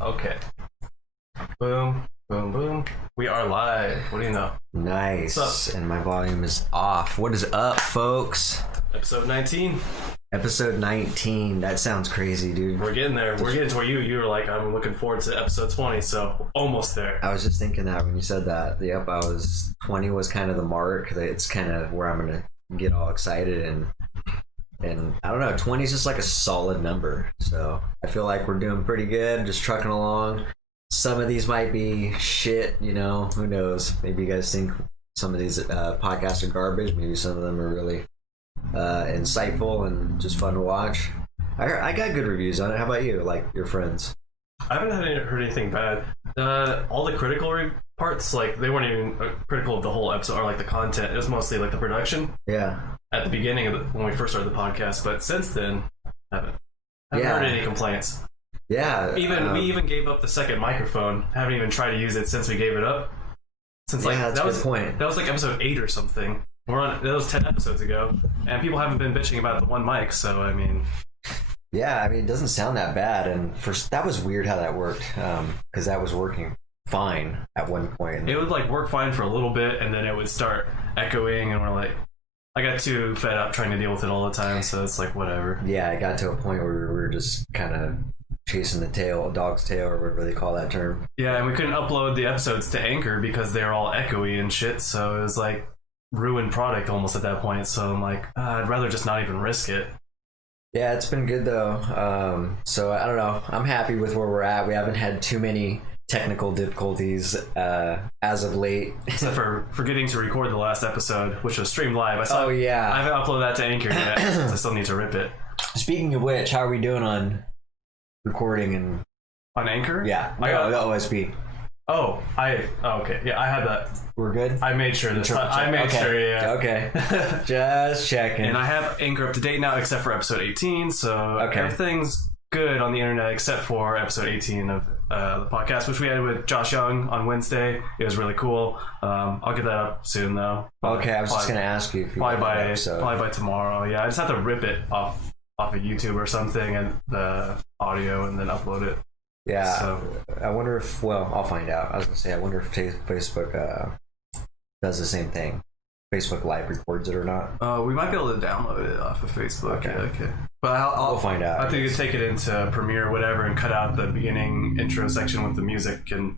Okay. Boom, boom, boom. We are live. What do you know? Nice. What's up? And my volume is off. What is up, folks? Episode 19. Episode 19. That sounds crazy, dude. We're getting there. We're getting to where you were like, I'm looking forward to episode 20, so almost there. I was just thinking that when you said that. Yep, 20 was kind of the mark. It's kind of where I'm going to get all excited and I don't know, 20 is just like a solid number. So I feel like we're doing pretty good, just trucking along. Some of these might be shit, you know, who knows? Maybe you guys think some of these podcasts are garbage. Maybe some of them are really insightful and just fun to watch. I got good reviews on it. How about you? Like your friends? I haven't heard anything bad. All the critical parts, like they weren't even critical of the whole episode or like the content. It was mostly like the production. Yeah. At the beginning of when we first started the podcast, but since then, I haven't heard any complaints. Yeah. We even gave up the second microphone. Haven't even tried to use it since we gave it up. Since that's a good point. That was like episode 8 or something. That was 10 episodes ago, and people haven't been bitching about the one mic. So I mean, yeah, I mean, it doesn't sound that bad, and that was weird how that worked, because that was working fine at one point. It would like work fine for a little bit, and then it would start echoing, and we're like, I got too fed up trying to deal with it all the time, so it's like whatever. Yeah, it got to a point where we were just kind of chasing the tail, dog's tail, or whatever they call that term. Yeah, and we couldn't upload the episodes to Anchor because they're all echoey and shit, so it was like ruined product almost at that point. So I'm like, I'd rather just not even risk it. Yeah, it's been good though. So I don't know. I'm happy with where we're at. We haven't had too many technical difficulties as of late. Except for forgetting to record the last episode, which was streamed live. Oh yeah. I haven't uploaded that to Anchor yet. I still need to rip it. Speaking of which, how are we doing on recording and on Anchor? Yeah. I got the OSB. Okay. Yeah, I had that. We're good? I made sure this time. I made sure, yeah. Okay. Just checking. And I have Anchor up to date now except for episode 18, so everything's good on the internet except for episode 18 of the podcast, which we had with Josh Young on Wednesday. It was really cool. I'll get that up soon though. Okay, I was just going to ask you if you probably by tomorrow. Yeah, I just have to rip it off of YouTube or something and the audio and then upload it. Yeah, so, I wonder if, I'll find out. I was going to say, I wonder if Facebook does the same thing. Facebook Live records it or not. We might be able to download it off of Facebook. Okay. But I'll find out. I think you take it into Premiere or whatever and cut out the beginning intro section with the music and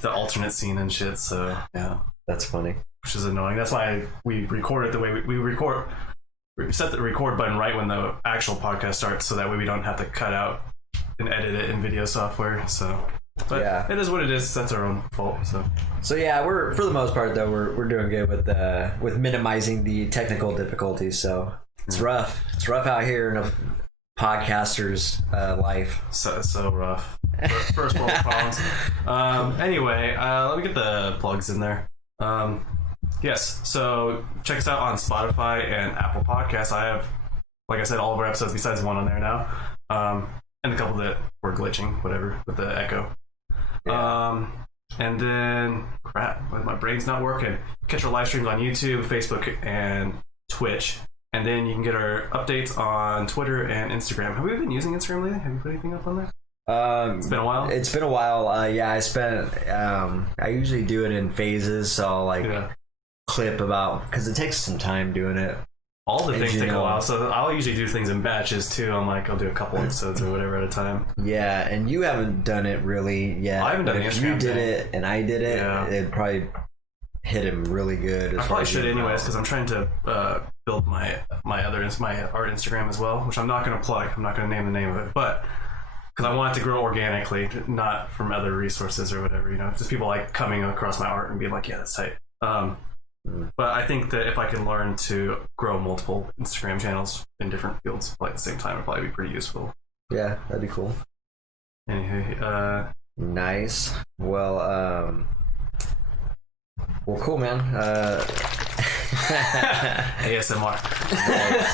the alternate scene and shit. So, yeah. That's funny. Which is annoying. That's why we record it the way we record. We set the record button right when the actual podcast starts so that way we don't have to cut out and edit it in video software. So, but yeah, it is what it is. That's our own fault. So yeah, we're for the most part though we're doing good with minimizing the technical difficulties. So it's rough. It's rough out here in a podcaster's life. So rough. First world problems. Anyway, let me get the plugs in there. Yes, so check us out on Spotify and Apple Podcasts. I have, like I said, all of our episodes besides one on there now. And a couple that were glitching, whatever, with the echo. Yeah. And then, crap, my brain's not working. Catch our live streams on YouTube, Facebook, and Twitch. And then you can get our updates on Twitter and Instagram. Have we been using Instagram lately? Have you put anything up on there? It's been a while. It's been a while. Yeah, I usually do it in phases, so I'll clip about, because it takes some time doing it. All the things take a while, so I'll usually do things in batches too. I'll do a couple episodes or whatever at a time. Yeah, and you haven't done it really yet. I haven't done it. If you did it and I did it, it'd probably hit him really good. I probably should anyways, because I'm trying to build my art Instagram as well, which I'm not going to plug. I'm not going to name the name of it, but because I want it to grow organically, not from other resources or whatever. You know, just people like coming across my art and being like, yeah, that's tight. But I think that if I can learn to grow multiple Instagram channels in different fields at the same time, it'd probably be pretty useful. Yeah, that'd be cool. Anyway, nice. Well, cool, man. ASMR.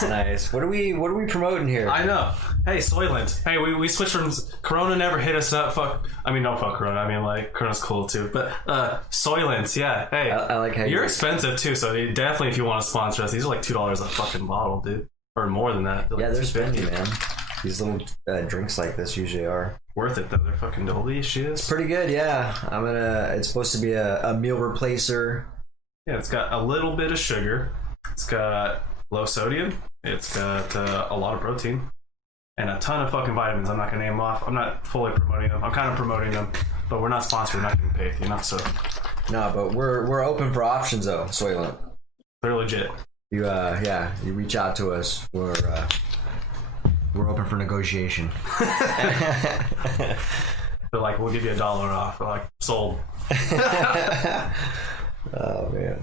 Nice. What are we promoting here? I know. Hey, Soylent. Hey, we switched from Corona. Never hit us up. Fuck. I mean, no, fuck Corona. I mean, like, Corona's cool too. But Soylent, yeah. Hey, I like how you're expensive too. So definitely, if you want to sponsor us, these are like $2 a fucking bottle, dude, or more than that. Yeah, they're spendy, man. these little drinks like this usually are. Worth it though. They're fucking delicious. Pretty good, yeah. It's supposed to be a meal replacer. Yeah, it's got a little bit of sugar. It's got low sodium. It's got a lot of protein. And a ton of fucking vitamins. I'm not gonna name them off. I'm not fully promoting them. I'm kind of promoting them, but we're not sponsored. We're not getting paid, you know. So no, but we're open for options though, Soylent. They're legit. You you reach out to us. We're open for negotiation. They're like, we'll give you $1 off. We're like, sold. Oh man,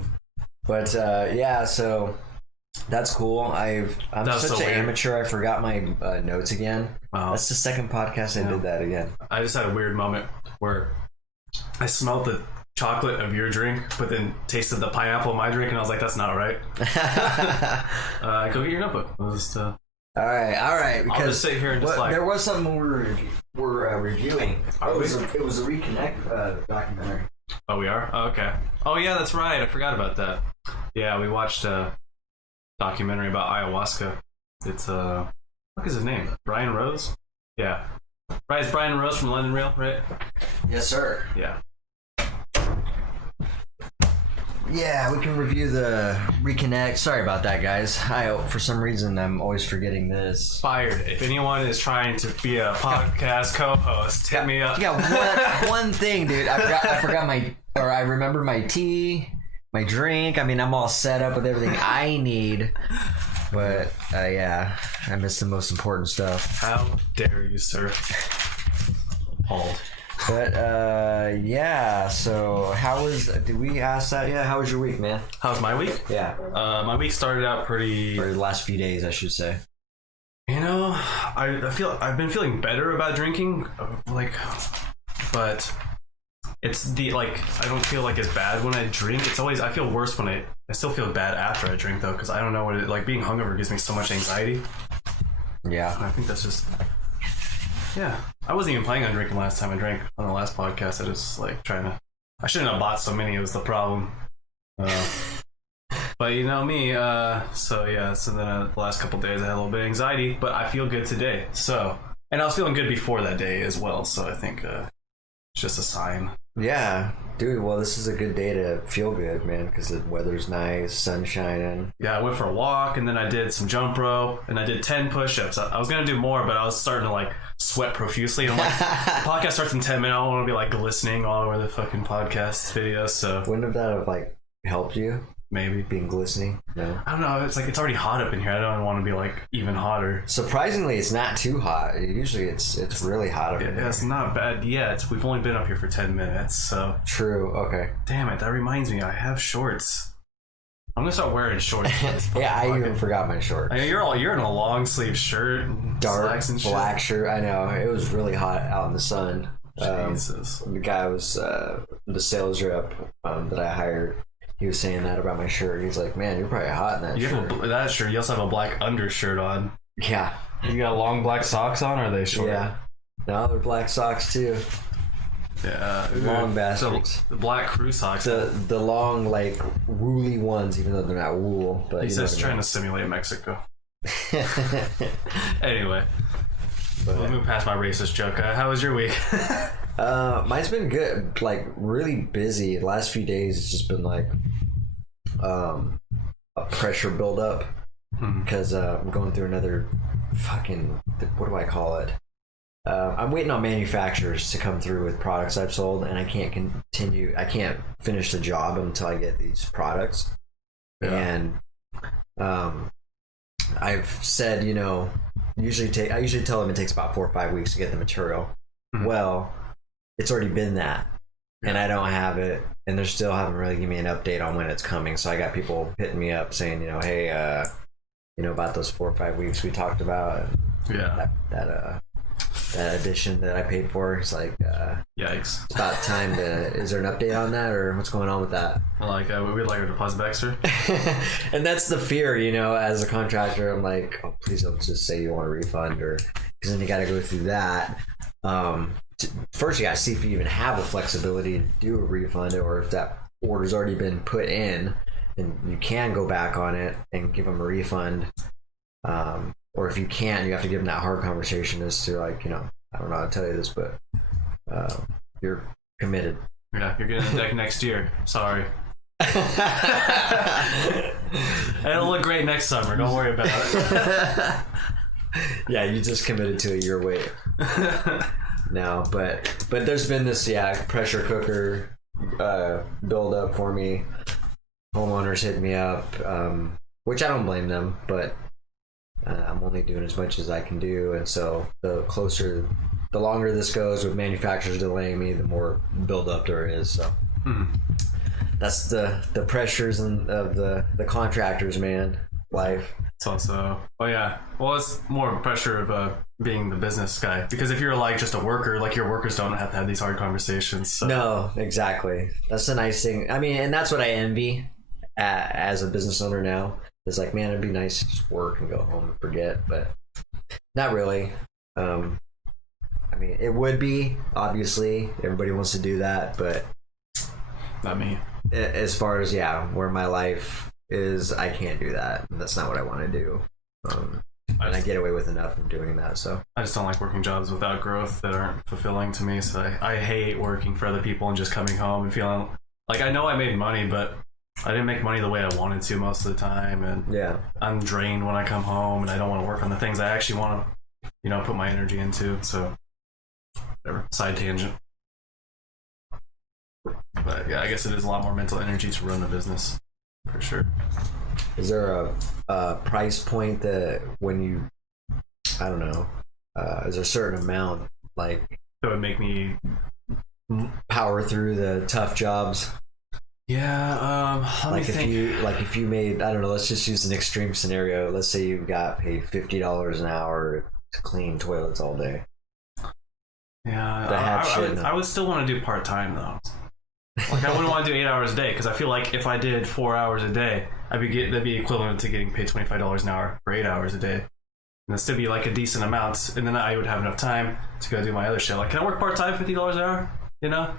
but so. That's cool. I'm such an amateur. I forgot my notes again. Wow. That's the second podcast I did that again. I just had a weird moment where I smelled the chocolate of your drink, but then tasted the pineapple in my drink, and I was like, "That's not right." Go get your notebook. All right. Because I'll just sit here and just there was something we're reviewing. It was a Reconnect documentary. Oh, we are? Oh, okay. Oh yeah, that's right. I forgot about that. Yeah, we watched documentary about ayahuasca. It's what is his name? Brian Rose? Yeah. Right, it's Brian Rose from London Real, right? Yes, sir. Yeah. Yeah, we can review the Reconnect. Sorry about that, guys. For some reason, I'm always forgetting this. Fired. If anyone is trying to be a podcast co-host, hit me up. Yeah, one thing, dude. I remembered my tea, my drink. I mean, I'm all set up with everything I need. But, I missed the most important stuff. How dare you, sir? Appalled. But, so did we ask that yet? How was your week, man? How's my week? Yeah. My week started out pretty... Or the last few days, I should say. You know, I've been feeling better about drinking, but it's I don't feel like it's bad when I drink. It's always, I feel worse when I still feel bad after I drink though, because I don't know what it, being hungover gives me so much anxiety. Yeah. And I think that's just, yeah. I wasn't even planning on drinking last time I drank on the last podcast. I just I shouldn't have bought so many, it was the problem. But you know me, so then the last couple days I had a little bit of anxiety, but I feel good today. So, and I was feeling good before that day as well, so I think it's just a sign. Yeah, dude, well, this is a good day to feel good, man, because the weather's nice, sun's shining. Yeah, I went for a walk, and then I did some jump rope, and I did 10 push-ups. I was going to do more, but I was starting to, sweat profusely. And I'm like, the podcast starts in 10 minutes. I don't want to be, glistening all over the fucking podcast video, so... Wouldn't that have, helped you? Maybe. Being glistening? No. I don't know. It's it's already hot up in here. I don't want to be even hotter. Surprisingly, it's not too hot. Usually it's really hot up in here. Yeah, it's not bad yet. We've only been up here for 10 minutes, so... True, okay. Damn it, that reminds me. I have shorts. I'm gonna start wearing shorts. Yeah, I even forgot my shorts. I mean, you're in a long sleeve shirt, dark and black shirt. I know, it was really hot out in the sun. Jesus. The guy was the sales rep that I hired. He was saying that about my shirt. He's like, "Man, you're probably hot in that shirt." That shirt. You also have a black undershirt on. Yeah. You got long black socks on, or are they short? Yeah. No, they're black socks too. Yeah, long bastards. So the black crew socks. The long woolly ones, even though they're not wool. But he's just trying to simulate Mexico. Anyway, we'll move past my racist joke. How was your week? Mine's been good. Really busy. The last few days, it's just been a pressure buildup because I'm going through another fucking, what do I call it? I'm waiting on manufacturers to come through with products I've sold, and I can't finish the job until I get these products. Yeah. And I've said, I usually tell them it takes about 4 or 5 weeks to get the material. Mm-hmm. Well, it's already been that, and I don't have it, and they still haven't really given me an update on when it's coming. So I got people hitting me up saying, hey, about those 4 or 5 weeks we talked about. Yeah. That edition that I paid for is yikes. It's about time is there an update on that, or what's going on with that? We'd like a deposit back, sir. And that's the fear, as a contractor. I'm like, oh, please don't just say you want a refund, or because then you got to go through that. First you got to see if you even have the flexibility to do a refund, or if that order's already been put in and you can go back on it and give them a refund. or if you can't, you have to give them that hard conversation as to like, I don't know how to tell you this, but you're committed. Yeah, you're getting a deck next year. Sorry. It'll look great next summer. Don't worry about it. Yeah, you just committed to a year wait. No, but there's been this pressure cooker build up for me. Homeowners hit me up, which I don't blame them, but I'm only doing as much as I can do, and so the longer this goes with manufacturers delaying me, the more build up there is. So that's the pressures of the contractors, man. Life. It's also, it's more pressure of being the business guy, because if you're like just a worker, like your workers don't have to have these hard conversations. So. No, exactly. That's the nice thing. I mean, and that's what I envy as a business owner now. It's like, man, it'd be nice to just work and go home and forget, but not really. I mean, it would be, obviously. Everybody wants to do that, but not me. As far as, where my life is, I can't do that. That's not what I want to do. And I get away with enough of doing that, so. I just don't like working jobs without growth that aren't fulfilling to me, so I hate working for other people and just coming home and feeling like I know I made money, but I didn't make money the way I wanted to most of the time, and I'm drained when I come home, and I don't want to work on the things I actually want to, put my energy into. So, whatever. Side tangent. But yeah, I guess it is a lot more mental energy to run a business, for sure. Is there a price point that when you, I don't know, is there a certain amount like that would make me power through the tough jobs? Yeah, if you made, I don't know, let's just use an extreme scenario. Let's say you got paid $50 an hour to clean toilets all day. Yeah, I would still want to do part-time though. Like I wouldn't want to do 8 hours a day, because I feel like if I did 4 hours a day, that'd be equivalent to getting paid $25 an hour for 8 hours a day. And it'd still be like a decent amount, and then I would have enough time to go do my other shit. Like, can I work part-time, $50 an hour?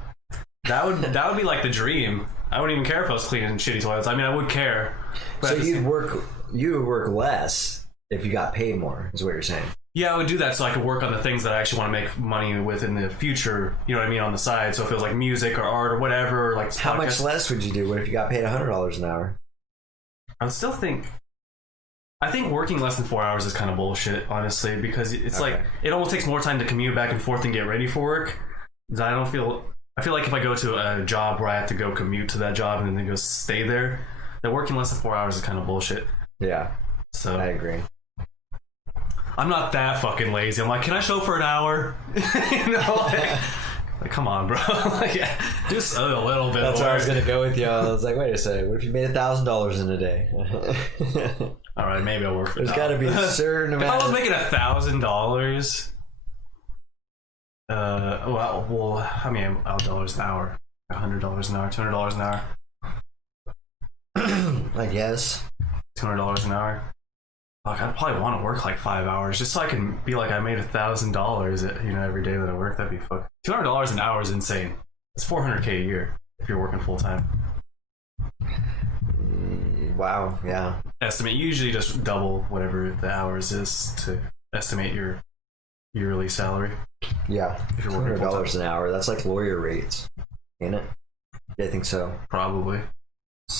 That would be like the dream. I wouldn't even care if I was cleaning shitty toilets. I mean, I would care. But so you would work less if you got paid more, is what you're saying. Yeah, I would do that so I could work on the things that I actually want to make money with in the future. You know what I mean, on the side. So if it was like music or art or whatever, or like how much less would you do? What if you got paid $100 an hour? I think working less than 4 hours is kind of bullshit, honestly, because it's like it almost takes more time to commute back and forth and get ready for work. I feel like if I go to a job where I have to go commute to that job and then go stay there, that working less than 4 hours is kind of bullshit. Yeah, so I agree. I'm not that fucking lazy. I'm like, can I show for an hour? Like, come on, bro. Just a little bit. That's more. where I was gonna go with you. I was like, wait a second. What if you made $1,000 in a day? All right, maybe I'll work for. There's got to be a certain amount. If I was making $1,000, I mean, $100 an hour, $100 an hour, $200 an hour. I guess $200 an hour. Like, I'd probably want to work like 5 hours just so I can be like I made $1,000 every day that I work. That'd be fucking $200 an hour is insane. It's $400K a year if you're working full time. Wow. Yeah. Estimate. You usually just double whatever the hours is to estimate your yearly salary. Yeah. If you're working $200 an hour. That's like lawyer rates, ain't it? Yeah, I think so. Probably.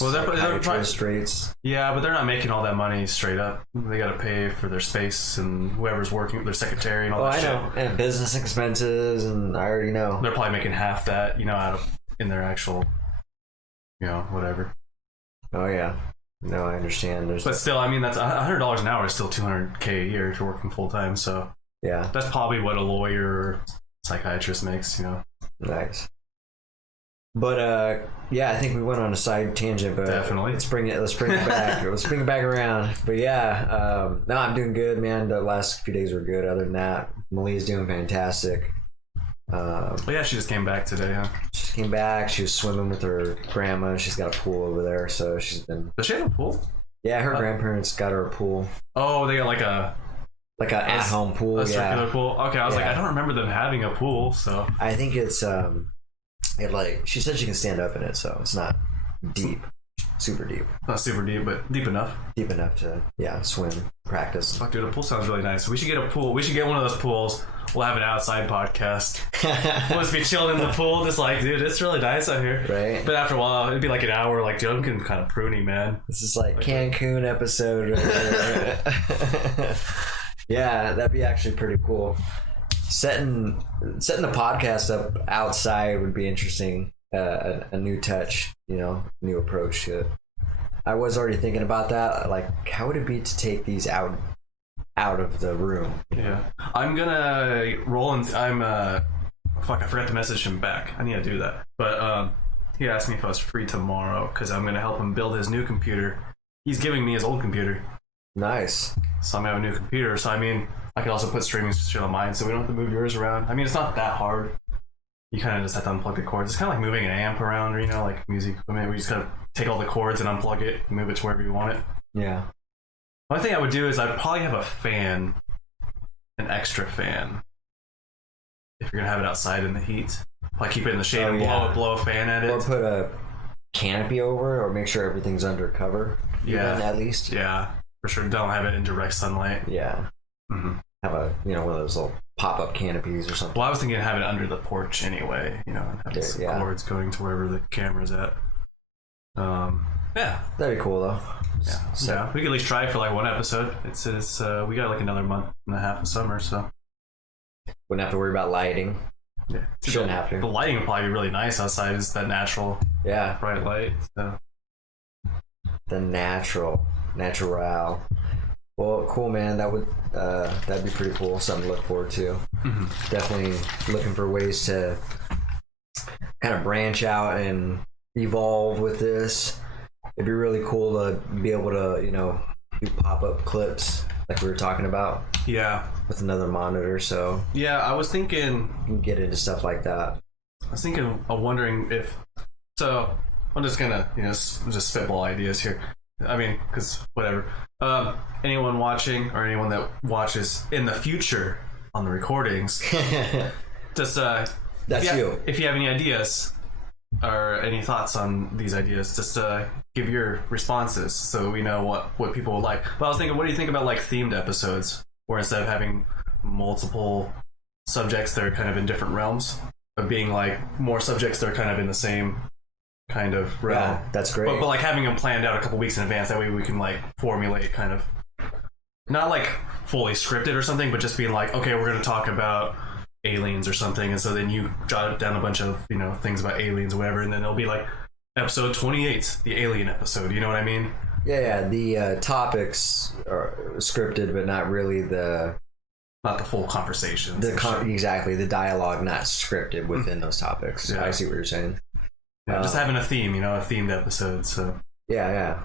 Well, psychiatrist rates. Yeah, but they're not making all that money straight up. They got to pay for their space and whoever's working with their secretary and all that shit. Oh, I know. And business expenses, and I already know. They're probably making half that, out of in their actual, whatever. Oh yeah. No, I understand. But still, I mean, that's $100 an hour is still $200K a year if you're working full time. So yeah, that's probably what a lawyer or psychiatrist makes. Nice. But yeah, I think we went on a side tangent, but definitely let's bring it back. Let's bring it back around. But yeah, no, I'm doing good, man. The last few days were good. Other than that, Malia's doing fantastic. Yeah, she just came back today, huh? She came back. She was swimming with her grandma. She's got a pool over there, so she's been. Does she have a pool? Yeah, her grandparents got her a pool. Oh, they got like a at-home pool. A circular pool. Okay, I was like, I don't remember them having a pool, so I think it's she said she can stand up in it, so it's not deep. super deep. Not super deep, but deep enough. Deep enough to swim, practice. Fuck, dude, a pool sounds really nice. We should get a pool. We should get one of those pools. We'll have an outside podcast. We'll just be chilling in the pool, just like, dude, it's really nice out here. Right. But after a while, it'd be like an hour. Like, dude, I'm getting kind of pruny, man. This is like Cancun episode. Right? Yeah, that'd be actually pretty cool. Setting the podcast up outside would be interesting. A new touch, new approach to it. I was already thinking about that. Like, how would it be to take these out of the room? Yeah, I'm gonna roll and fuck, I forgot to message him back. I need to do that. But he asked me if I was free tomorrow because I'm gonna help him build his new computer. He's giving me his old computer. Nice. So I'm gonna have a new computer. So I mean, I could also put streaming shit on mine, so we don't have to move yours around. I mean, it's not that hard. You kind of just have to unplug the cords. It's kind of like moving an amp around, or like music equipment. We just gotta take all the cords and unplug it, and move it to wherever you want it. Yeah. One thing I would do is I'd probably have a fan, an extra fan. If you're gonna have it outside in the heat, like keep it in the shade and blow a fan at it. Or put a canopy over, or make sure everything's under cover. Yeah, at least. Yeah, for sure. Don't have it in direct sunlight. Yeah. Mm-hmm. Have a one of those little pop-up canopies or something. Well, I was thinking of having it under the porch anyway, and have some cords going to wherever the camera's at. Yeah, that'd be cool though. Yeah, so we could at least try it for like one episode. It's we got like another month and a half of summer, so wouldn't have to worry about lighting. Yeah, shouldn't have to. The lighting would probably be really nice outside. It's that natural, bright light. So. The natural. Well, cool, man. That'd be pretty cool. Something to look forward to. Mm-hmm. Definitely looking for ways to kind of branch out and evolve with this. It'd be really cool to be able to, do pop-up clips like we were talking about. Yeah. With another monitor, so. Yeah, I was thinking. You can get into stuff like that. I was thinking of wondering if. So, I'm just gonna, just spitball ideas here. I mean, because whatever. Anyone watching or anyone that watches in the future on the recordings, just that's you. If you have any ideas or any thoughts on these ideas, just give your responses so we know what people would like. But I was thinking, what do you think about like themed episodes, where instead of having multiple subjects that are kind of in different realms, of being like more subjects that are kind of in the same kind of realm. Yeah, that's great. But like having them planned out a couple weeks in advance, that way we can like formulate kind of, not like fully scripted or something, but just being like, okay, we're going to talk about aliens or something, and so then you jot down a bunch of things about aliens or whatever, and then it'll be like episode 28, the alien episode. You know what I mean? Yeah. The topics are scripted, but not really not the full conversations. Exactly, the dialogue not scripted within those topics. Yeah. I see what you're saying. Yeah, just having a theme, a themed episode. So yeah.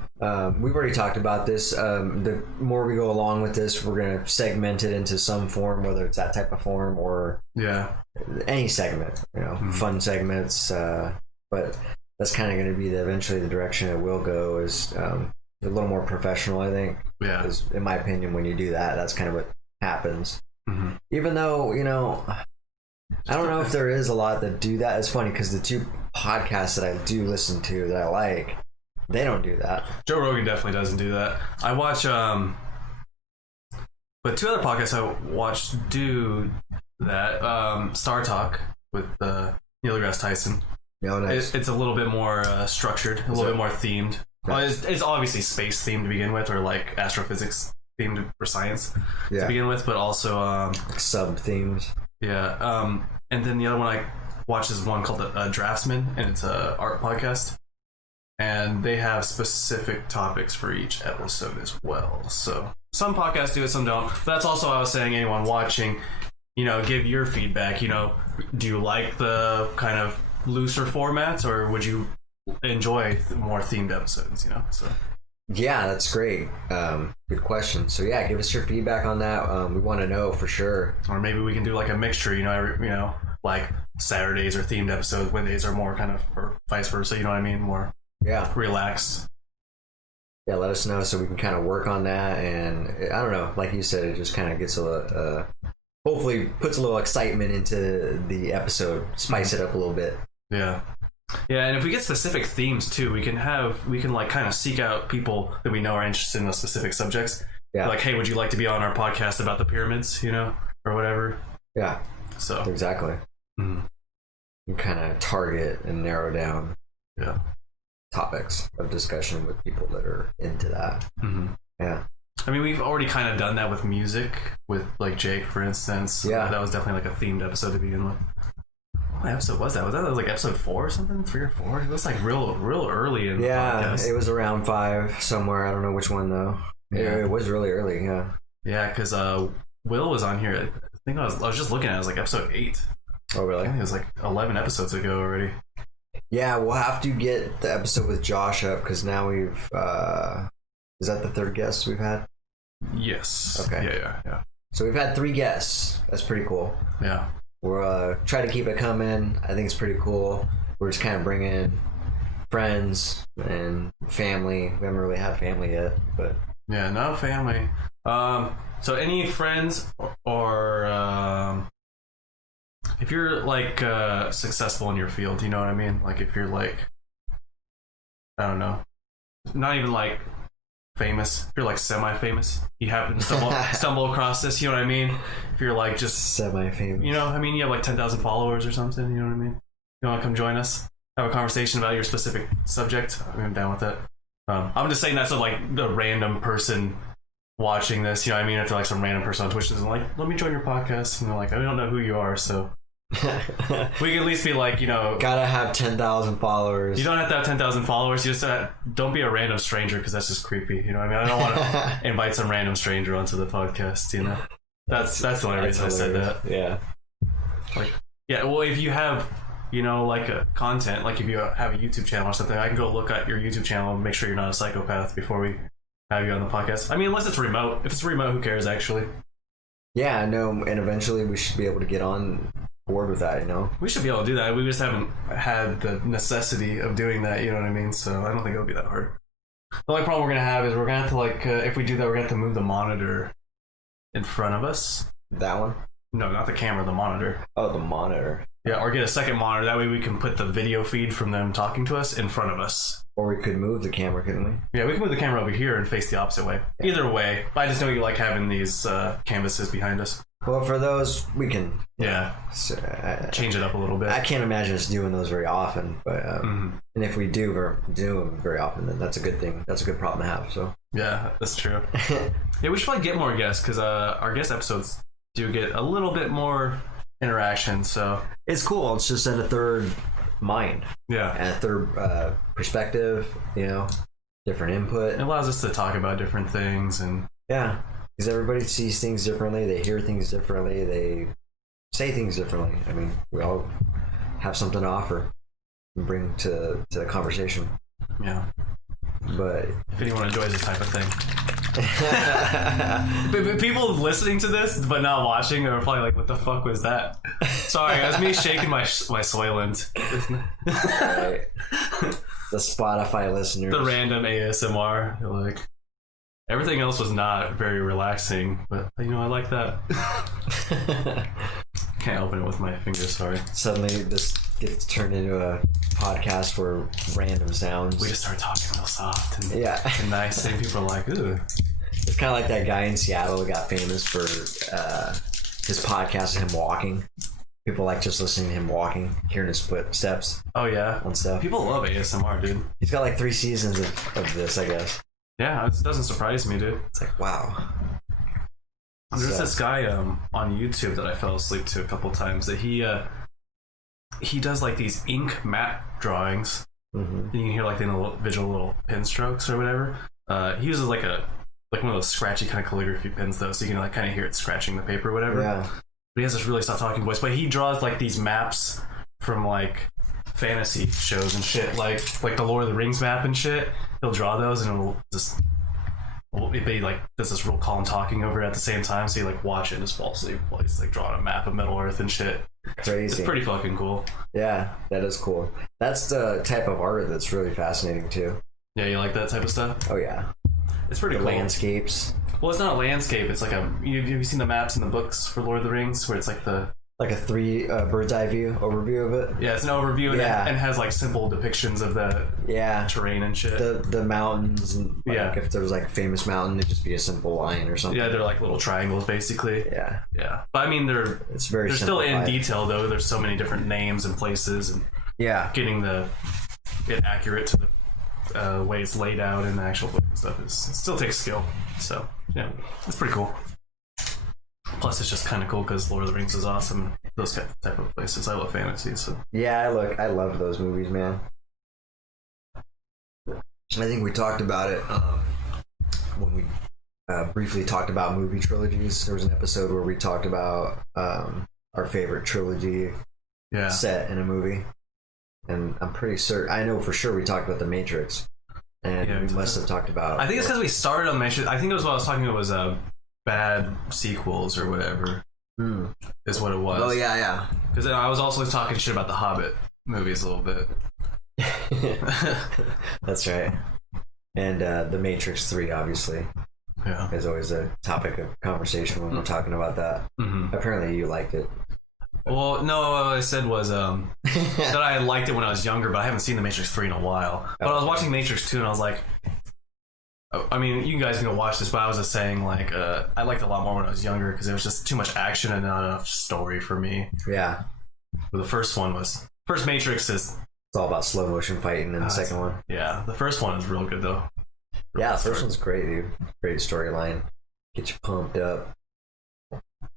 We've already talked about this. The more we go along with this, we're gonna segment it into some form, whether it's that type of form or any segment. Fun segments. But that's kind of going to be eventually the direction it will go. Is a little more professional, I think. Yeah. 'Cause in my opinion, when you do that, that's kind of what happens. Mm-hmm. Even though I don't know if there is a lot that do that. It's funny because the two podcasts that I do listen to that I like, they don't do that. Joe Rogan definitely doesn't do that. I watch but two other podcasts I watch do that. Star Talk with Neil deGrasse Tyson. Oh, nice. It's a little bit more structured, a little bit more themed. Well, it's obviously space themed to begin with, or like astrophysics themed for science to begin with, but also sub themes. Yeah. And then the other one I watch is one called Draftsman, and it's a art podcast. And they have specific topics for each episode as well. So some podcasts do it, some don't. But that's also what I was saying, anyone watching, give your feedback. Do you like the kind of looser formats, or would you enjoy more themed episodes? So. Yeah, that's great. Good question. So yeah, give us your feedback on that. We want to know for sure. Or maybe we can do like a mixture. Like Saturdays are themed episodes, Wednesdays are more kind of, or vice versa. You know what I mean? More relaxed. Yeah, let us know so we can kind of work on that. And I don't know, like you said, it just kind of gets hopefully puts a little excitement into the episode, spice it up a little bit. Yeah. Yeah, and if we get specific themes too, we can like kind of seek out people that we know are interested in those specific subjects. Yeah. Like, hey, would you like to be on our podcast about the pyramids, or whatever? Yeah. So Exactly. Mhm. You kind of target and narrow down Yeah. topics of discussion with people that are into that. Mhm. Yeah. I mean, we've already kind of done that with music, with like Jake, for instance. Yeah. That was definitely like a themed episode to begin with. What episode was that? Was that like episode 4 or something? 3 or 4? It was like real early in the podcast. It was around 5 somewhere. I don't know which one though. Yeah. It was really early. Yeah. Yeah, because Will was on here. I think I was just looking at it. It was like episode 8. Oh I really? think it was like 11 episodes ago already. Yeah, we'll have to get the episode with Josh up because now we've. Is that the third guest we've had? Yes. Okay. Yeah. So we've had 3 guests. That's pretty cool. Yeah. We're trying to keep it coming. I think it's pretty cool. We're just kind of bringing in friends and family. We haven't really had family yet, but Yeah, no family. So any friends or if you're like successful in your field, you know what I mean? Like if you're like, I don't know, not even like famous, if you're like semi-famous, you happen to stumble across this, you know what I mean? If you're like just semi-famous. you have like 10,000 followers or something, you know what I mean? You want to come join us, have a conversation about your specific subject? I'm down with it. I'm just saying that's like the random person watching this, you know what I mean? If they're like some random person on Twitch is like, let me join your podcast, and they're like, I don't know who you are, so we can at least be like, gotta have 10,000 followers. you don't have to have 10,000 followers. You just don't be a random stranger, because that's just creepy. You know what I mean? I don't want to invite some random stranger onto the podcast. That's the only reason I said that. Yeah. Yeah. Well, if you have like a content, like if you have a YouTube channel or something, I can go look at your YouTube channel and make sure you're not a psychopath before we have you on the podcast. I mean, unless it's remote. If it's remote, who cares? Actually. Yeah, I know, and eventually we should be able to get on board with that. We should be able to do that. We just haven't had the necessity of doing that. You know what I mean? So I don't think it'll be that hard. The only problem we're gonna have is we're gonna have to like if we do that, we're gonna have to move the monitor in front of us. That one? No, not the camera, the monitor. Oh, the monitor. Yeah, or get a second monitor. That way we can put the video feed from them talking to us in front of us. Or we could move the camera, couldn't we? Yeah, we can move the camera over here and face the opposite way. Yeah. Either way, but I just know you like having these canvases behind us. Well, for those, we can. Yeah. Change it up a little bit. I can't imagine us doing those very often, but Mm-hmm. and if we do them very often, then that's a good thing. That's a good problem to have. So Yeah, that's true. Yeah, we should probably get more guests, because our guest episodes do get a little bit more interaction. So it's cool. It's just at a third mind yeah, and a third perspective. Different input. it allows us to talk about different things, and Yeah, because everybody sees things differently. They hear things differently. They say things differently. I mean, we all have something to offer and bring to the conversation. yeah. But If anyone enjoys this type of thing. But people listening to this but not watching are probably like, what the fuck was that? Sorry, it was me shaking my Soylent. right, the Spotify listeners, The random ASMR. Like, everything else was not very relaxing, but I like that. Can't open it with my fingers, sorry. Suddenly this gets turned into a podcast for random sounds. We just start talking real soft and, Yeah. and nice, and people are like, ooh. It's kind of like that guy in Seattle who got famous for his podcast of him walking. People like just listening to him walking, hearing his footsteps Oh, yeah. on stuff. People love ASMR, dude. He's got like 3 seasons of this, I guess. Yeah, it doesn't surprise me, dude. It's like, wow. There's So- this guy on YouTube that I fell asleep to a couple times that he does like these ink matte drawings. Mhm. You can hear like the individual little pen strokes or whatever. He uses like one of those scratchy kind of calligraphy pens though, so you can like kind of hear it scratching the paper or whatever. Yeah. But he has this really soft talking voice. But he draws like these maps from like fantasy shows and shit, like the Lord of the Rings map and shit. He'll draw those and it'll just. But he like does this real calm talking over it at the same time, so you like watch it and just fall asleep while he's like drawing a map of Middle Earth and shit. Crazy. It's pretty fucking cool. Yeah, that is cool. That's the type of art that's really fascinating too. Yeah, you like that type of stuff? Oh yeah. It's pretty The cool. landscapes. Well, it's not a landscape. It's like have you seen the maps in the books for Lord of the Rings, where it's like the like a three bird's eye view overview of it. Yeah, it's an overview and has like simple depictions of the terrain and shit. The mountains and like if there was like a famous mountain, it'd just be a simple line or something. Yeah, they're like little triangles basically. Yeah. But I mean, they're still in detail though. There's so many different names and places and getting it accurate to the way it's laid out in the actual book and stuff it still takes skill. So yeah, it's pretty cool. Plus, it's just kind of cool because Lord of the Rings is awesome. Those type of places. I love fantasy. So yeah, I love those movies, man. I think we talked about it when we briefly talked about movie trilogies. There was an episode where we talked about our favorite trilogy set in a movie, and I'm pretty certain. I know for sure we talked about The Matrix, and we must have talked about. I think it's because we started on Matrix. I think it was what I was talking about was bad sequels or whatever is what it was. Oh yeah because I was also talking shit about the Hobbit movies a little bit. That's right. And The Matrix 3 obviously is always a topic of conversation when we're talking about that. Apparently you liked it. Well, no, what I said was that I liked it when I was younger, but I haven't seen The Matrix 3 in a while. But I was watching Matrix 2 and I was like, I mean, you guys can go watch this, but I was just saying, like, I liked it a lot more when I was younger because it was just too much action and not enough story for me. Yeah. But the first Matrix is... It's all about slow motion fighting in the second one. Yeah, the first one is real good, though. The first one's great, dude. Great storyline. Get you pumped up.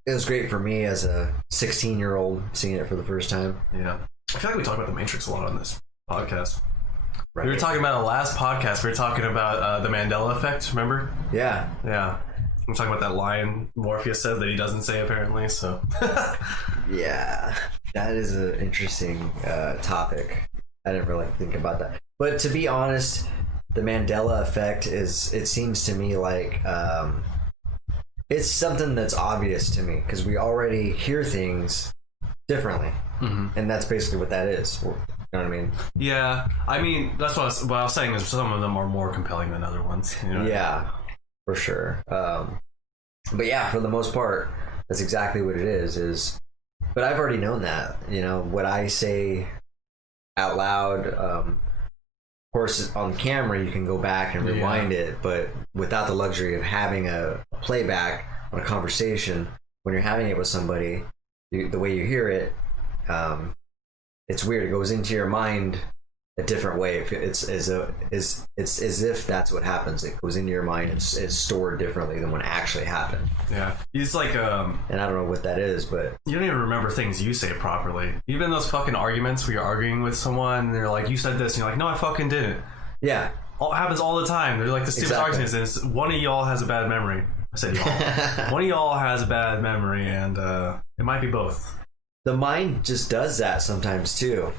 It was great for me as a 16-year-old seeing it for the first time. Yeah. I feel like we talk about The Matrix a lot on this podcast. Right. We were talking about the last podcast. We were talking about the Mandela effect. Remember? Yeah. We're talking about that line Morpheus says that he doesn't say apparently. So. Yeah, that is an interesting topic. I didn't really think about that. But to be honest, the Mandela effect is. It seems to me like it's something that's obvious to me because we already hear things differently, and that's basically what that is. You know what I mean? Yeah, I mean that's what I was saying is some of them are more compelling than other ones. You know? Yeah, for sure. But yeah, for the most part, that's exactly what it is. But I've already known that. You know what I say out loud. Of course, on camera you can go back and rewind it, but without the luxury of having a playback on a conversation, when you're having it with somebody, the way you hear it. It's weird. It goes into your mind a different way. It's as if that's what happens. It goes into your mind. It's stored differently than when it actually happened. Yeah, it's like and I don't know what that is, but you don't even remember things you say properly. Even those fucking arguments where you're arguing with someone and they're like, "You said this," and you're like, "No, I fucking didn't." Yeah, it happens all the time. They're like the stupid arguments. And one of y'all has a bad memory. I said y'all. One of y'all has a bad memory, and it might be both. The mind just does that sometimes too.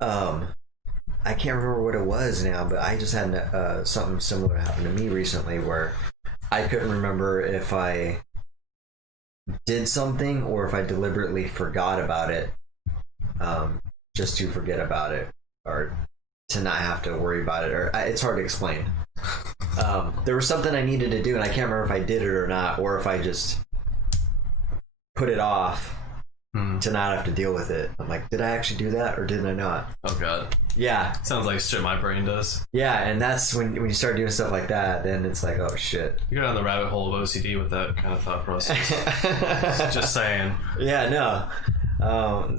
I can't remember what it was now, but I just had something similar happen to me recently where I couldn't remember if I did something or if I deliberately forgot about it, just to forget about it or to not have to worry about it. Or it's hard to explain. There was something I needed to do, and I can't remember if I did it or not, or if I just put it off. To not have to deal with it. I'm like, did I actually do that or did I not? Oh god. Yeah. Sounds like shit my brain does. Yeah, and that's when you start doing stuff like that, then it's like, oh shit. You go down the rabbit hole of OCD with that kind of thought process. Just saying. Yeah, no.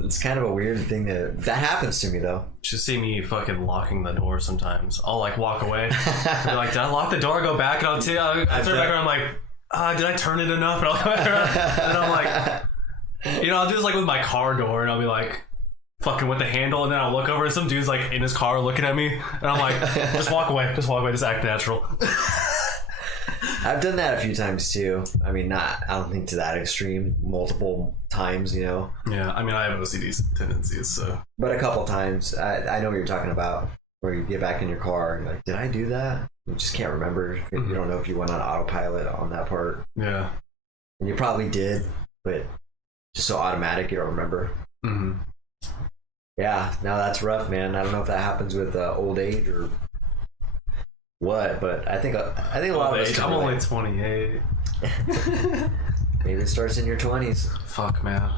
It's kind of a weird thing that happens to me though. You should see me fucking locking the door sometimes. I'll like walk away. You're like, did I lock the door? Go back and I turn back around. I'm like, did I turn it enough? And I'll go back around. And I'm like, you know, I'll do this like with my car door, and I'll be like, fucking with the handle, and then I'll look over, and some dude's like in his car looking at me, and I'm like, just walk away, just act natural. I've done that a few times too. I mean, I don't think to that extreme, multiple times, you know. Yeah, I mean, I have OCD tendencies, so. But a couple times, I know what you're talking about, where you get back in your car, and you're like, did I do that? You just can't remember. You don't know if you went on autopilot on that part. Yeah. And you probably did, but just so automatic you don't remember. Yeah, no, that's rough, man. I don't know if that happens with old age or what, but I think a lot of us. I'm only 28. Maybe it starts in your 20s. Fuck, man.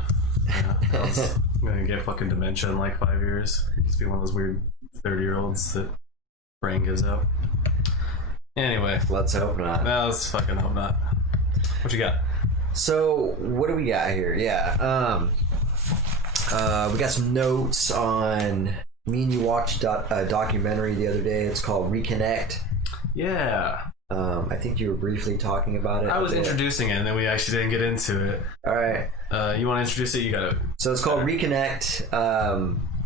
I'm gonna get fucking dementia in like 5 years. Just be one of those weird 30-year-olds that brain gives out. Anyway, Let's hope not. no, let's fucking hope not. What you got? So what do we got here? Yeah, we got some notes on. Me and you watched a documentary the other day. It's called Reconnect. Yeah, I think you were briefly talking about it. I was a bit. introducing it, and then we actually didn't get into it. All right. You want to introduce it? You got it. So it's called Reconnect.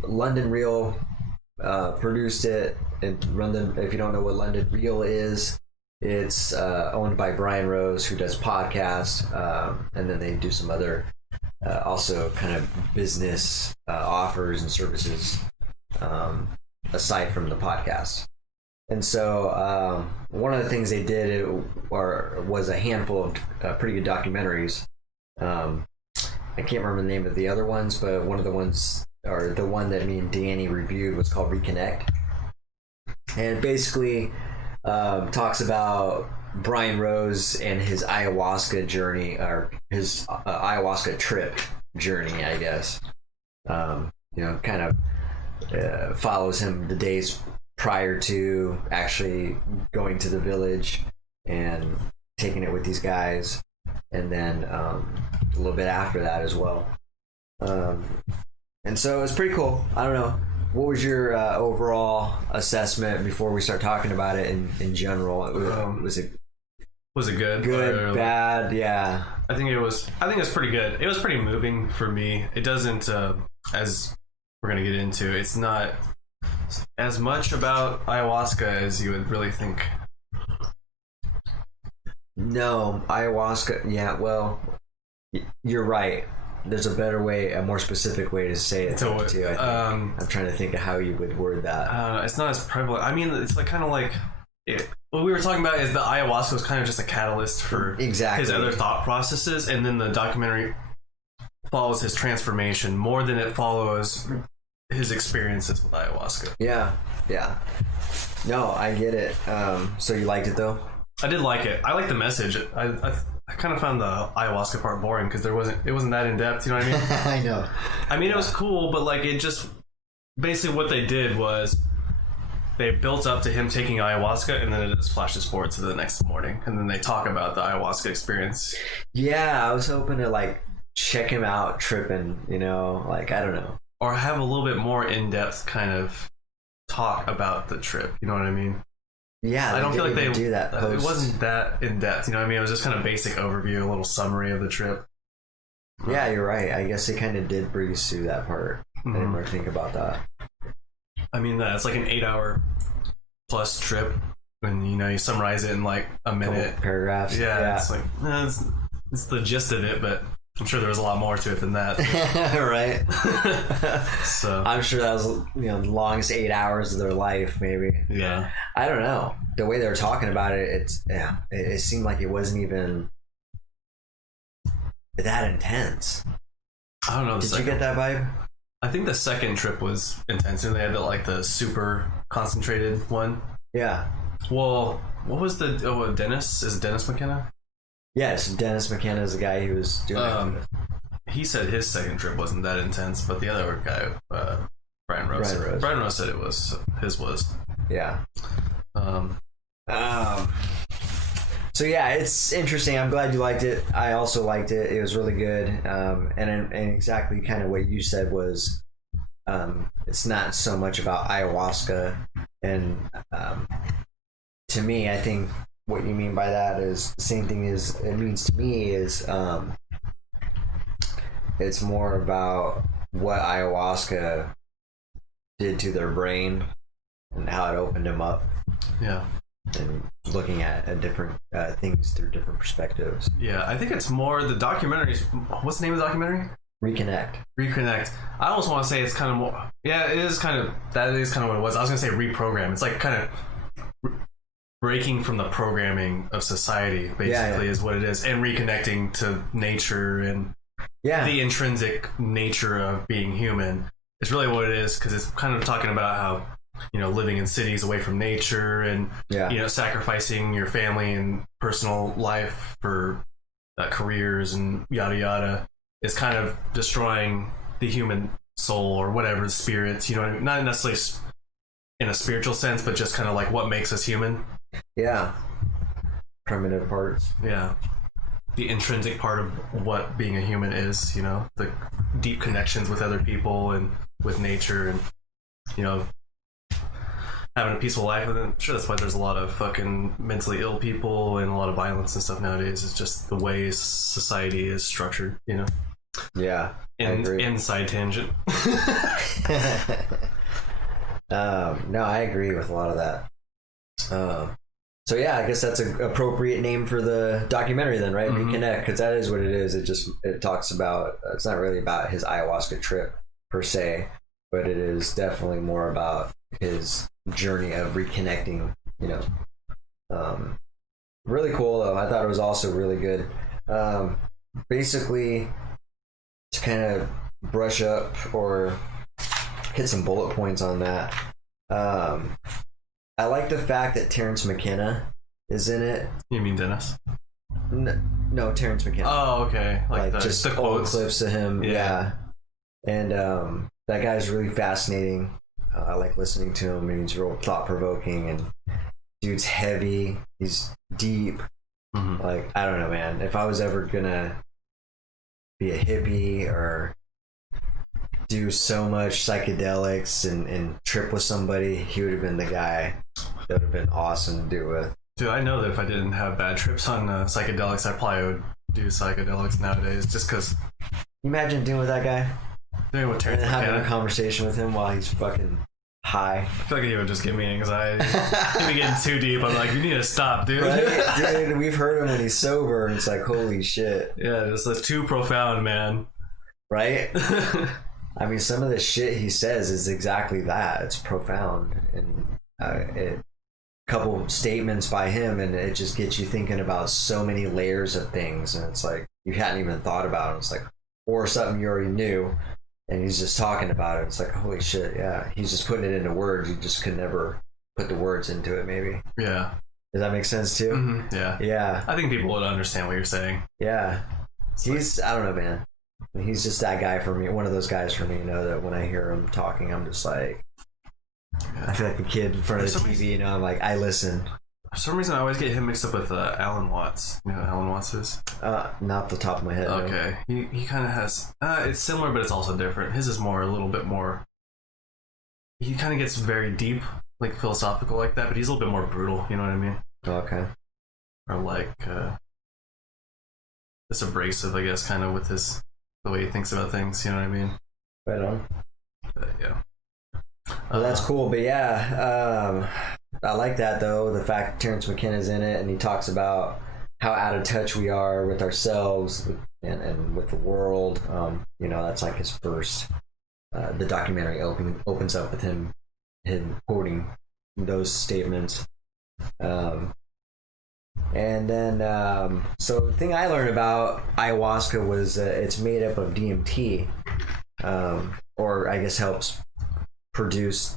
London Real produced it. And London, if you don't know what London Real is, it's owned by Brian Rose, who does podcasts, and then they do some other also kind of business offers and services aside from the podcast. And so one of the things they did was a handful of pretty good documentaries. I can't remember the name of the other ones, but one of the ones, or the one that me and Danny reviewed, was called Reconnect. And basically talks about Brian Rose and his ayahuasca journey, or his ayahuasca trip journey, I guess. Kind of follows him the days prior to actually going to the village and taking it with these guys, and then a little bit after that as well. And so it's pretty cool. I don't know. What was your overall assessment before we start talking about it in general? Was it good? good, bad? Yeah. I think it was pretty good. It was pretty moving for me. It doesn't, as we're gonna get into, it's not as much about ayahuasca as you would really think. No, ayahuasca. Yeah, well, you're right. There's a better way, a more specific way to say it too. I think. I'm trying to think of how you would word that. It's not as prevalent. I mean, it's like kind of like what we were talking about is the ayahuasca was kind of just a catalyst for his other thought processes, and then the documentary follows his transformation more than it follows his experiences with ayahuasca. Yeah. No, I get it. So you liked it though? I did like it. I like the message. I kind of found the ayahuasca part boring because it wasn't that in depth. You know what I mean? I know. I mean, it was cool, but like it just basically what they did was they built up to him taking ayahuasca, and then it just flashes forward to the next morning, and then they talk about the ayahuasca experience. Yeah, I was hoping to like check him out tripping. Like I don't know, or have a little bit more in depth kind of talk about the trip. You know what I mean? Yeah, I don't feel like they do that. It wasn't that in depth. You know what I mean? It was just kind of basic overview, a little summary of the trip. Yeah, you're right. I guess they kind of did breeze through that part. I didn't really think about that. I mean, it's like an 8-hour plus trip, and you summarize it in like a minute. Couple paragraphs. Yeah. It's like it's the gist of it, but I'm sure there was a lot more to it than that. Right. So I'm sure that was the longest 8 hours of their life, maybe. Yeah. I don't know. The way they were talking about it, it seemed like it wasn't even that intense. I don't know. Did you get that vibe? I think the second trip was intense, and they had the super concentrated one. Yeah. Well, what was Dennis? Is it Dennis McKenna? Yes, Dennis McKenna is the guy who was doing it. He said his second trip wasn't that intense, but the other guy, Brian Rose said his was. Yeah. So yeah, it's interesting. I'm glad you liked it. I also liked it. It was really good. And exactly kind of what you said was, it's not so much about ayahuasca. And to me, I think what you mean by that is the same thing as it means to me is it's more about what ayahuasca did to their brain and how it opened them up. Yeah. And looking at different things through different perspectives. Yeah, I think it's more the documentaries. What's the name of the documentary? Reconnect. I almost want to say it's kind of more. Yeah, it is kind of. That is kind of what it was. I was going to say reprogram. It's like kind of breaking from the programming of society, basically, is what it is, and reconnecting to nature and the intrinsic nature of being human. It's really what it is, because it's kind of talking about how living in cities away from nature and sacrificing your family and personal life for careers and yada yada. is kind of destroying the human soul or whatever, spirits, you know what I mean? Not necessarily in a spiritual sense, but just kind of like what makes us human. Yeah. Primitive parts. Yeah. The intrinsic part of what being a human is, you know, the deep connections with other people and with nature and, you know, having a peaceful life. And I'm sure that's why there's a lot of fucking mentally ill people and a lot of violence and stuff nowadays. It's just the way society is structured, you know? Yeah. I agree. Inside tangent. No, I agree with a lot of that. So yeah, I guess that's an appropriate name for the documentary then, right? Mm-hmm. Reconnect, because that is what it is. It talks about, it's not really about his ayahuasca trip per se, but it is definitely more about his journey of reconnecting, you know. Really cool though. I thought it was also really good. Basically, to kind of brush up or hit some bullet points on that. I like the fact that Terrence McKenna is in it. You mean Dennis? No, Terrence McKenna. Oh, okay. Like just the old quotes. clips of him. Yeah. And that guy's really fascinating. I like listening to him, and he's real thought-provoking, and dude's heavy. He's deep. Mm-hmm. Like, I don't know, man. If I was ever gonna be a hippie or do so much psychedelics and trip with somebody, he would have been the guy. That would have been awesome to do with. Dude, I know that if I didn't have bad trips on psychedelics, I probably would do psychedelics nowadays, just because. Imagine doing with that guy Doing what Terrence and having McKenna. a conversation with him while he's fucking high. I feel like he would just give me anxiety. He'd be getting too deep. I'm like, you need to stop, dude. Right? Dude, we've heard him when he's sober, and it's like, holy shit. Yeah, that's too profound, man. Right? I mean, some of the shit he says is exactly that. It's profound. And a couple statements by him, and it just gets you thinking about so many layers of things. And it's like, you hadn't even thought about it. It's like, or something you already knew, and he's just talking about it. It's like, holy shit, yeah. He's just putting it into words. You just could never put the words into it, maybe. Yeah. Does that make sense, too? Mm-hmm. Yeah. Yeah. I think people would understand what you're saying. Yeah. He's, I don't know, man. He's just that guy for me, one of those guys for me, you know, that when I hear him talking, I'm just like, I feel like a kid in front of the TV, you know, I'm like, I listen. For some reason, I always get him mixed up with Alan Watts. You know who Alan Watts is? Not the top of my head. Okay. No. He kind of has, it's similar, but it's also different. His is more, a little bit more, he kind of gets very deep, like philosophical like that, but he's a little bit more brutal, you know what I mean? Okay. Or like, just abrasive, I guess, kind of with the way he thinks about things, you know what I mean? Right on. But, yeah. Well, that's cool, but yeah, I like that though, the fact Terrence McKenna's in it, and he talks about how out of touch we are with ourselves and with the world. You know, that's like his first, the documentary opens up with him quoting those statements. And then, so the thing I learned about ayahuasca was it's made up of DMT, or I guess helps produce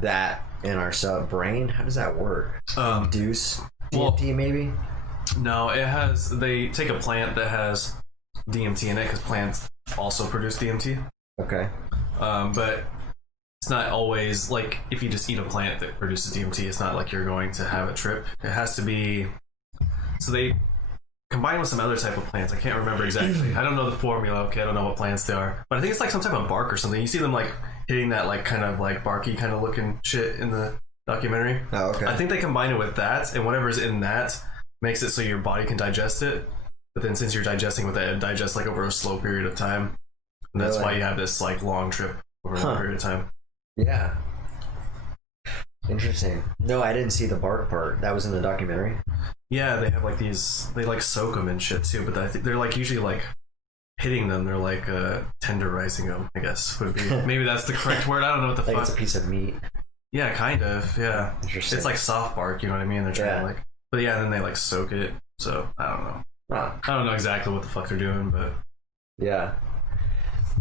that in our brain. How does that work? Induce DMT, maybe? No, they take a plant that has DMT in it, because plants also produce DMT. Okay. But it's not always like if you just eat a plant that produces DMT, it's not like you're going to have a trip. It has to be, so they combine with some other type of plants. I can't remember exactly. I don't know the formula. Okay, I don't know what plants they are, but I think it's like some type of bark or something. You see them like hitting that like kind of like barky kind of looking shit in the documentary. Oh, okay. I think they combine it with that, and whatever's in that makes it so your body can digest it. But then since you're digesting with it, it digests like over a slow period of time. And that's why you have this like long trip over a long period of time. Yeah. Interesting. No, I didn't see the bark part. That was in the documentary. Yeah, they have like these, they like soak them and shit too, but I think they're like usually like hitting them, they're like tenderizing them, I guess would be. Maybe that's the correct word. I don't know what the Like fuck. it's a piece of meat. Yeah, kind of. Yeah. Interesting. It's like soft bark, you know what I mean? They're trying to like, but yeah, then they like soak it. So I don't know. Huh. I don't know exactly what the fuck they're doing, but Yeah.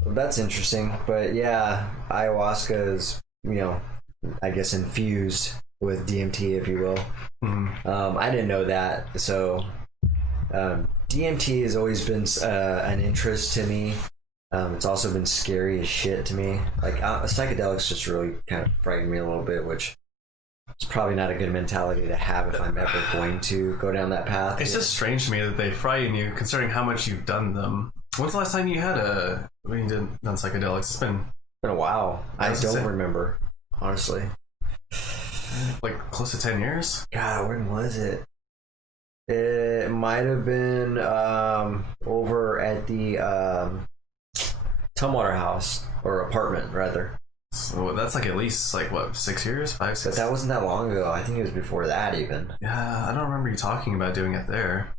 Well, that's interesting. But yeah, ayahuasca is, you know, I guess infused with DMT, if you will. I didn't know that. So DMT has always been an interest to me. It's also been scary as shit to me. Like psychedelics just really kind of frighten me a little bit, which is probably not a good mentality to have if I'm ever going to go down that path. It's just strange to me that they frighten you, considering how much you've done them. When's the last time you had when you done psychedelics? It's been a while. I don't remember, honestly. Like close to 10 years? God, when was it? It might have been over at the Tumwater house, or apartment rather. So that's like at least like what, 6 years, 5, 6. But that wasn't that long ago. I think it was before that even. Yeah, I don't remember you talking about doing it there.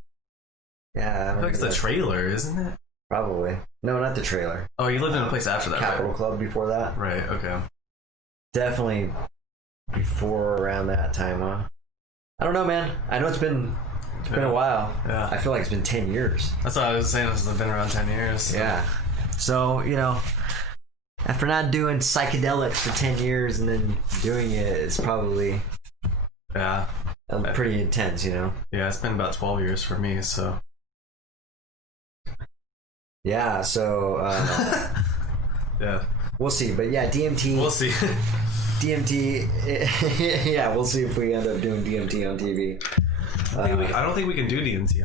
Yeah, I feel like it's the trailer, isn't it? Probably. No, not the trailer. Oh, you lived in a place after that, Capital right? Club before that. Right. Okay. Definitely before around that time, huh? I don't know, man. I know it's been a while. Yeah. I feel like it's been 10 years. That's what I was saying. It's been around 10 years. So. Yeah. So, after not doing psychedelics for 10 years and then doing it, it's probably pretty intense, Yeah, it's been about 12 years for me, so. Yeah, so yeah. We'll see. But yeah, DMT. We'll see. DMT. Yeah, we'll see if we end up doing DMT on TV. I don't think we can do DMT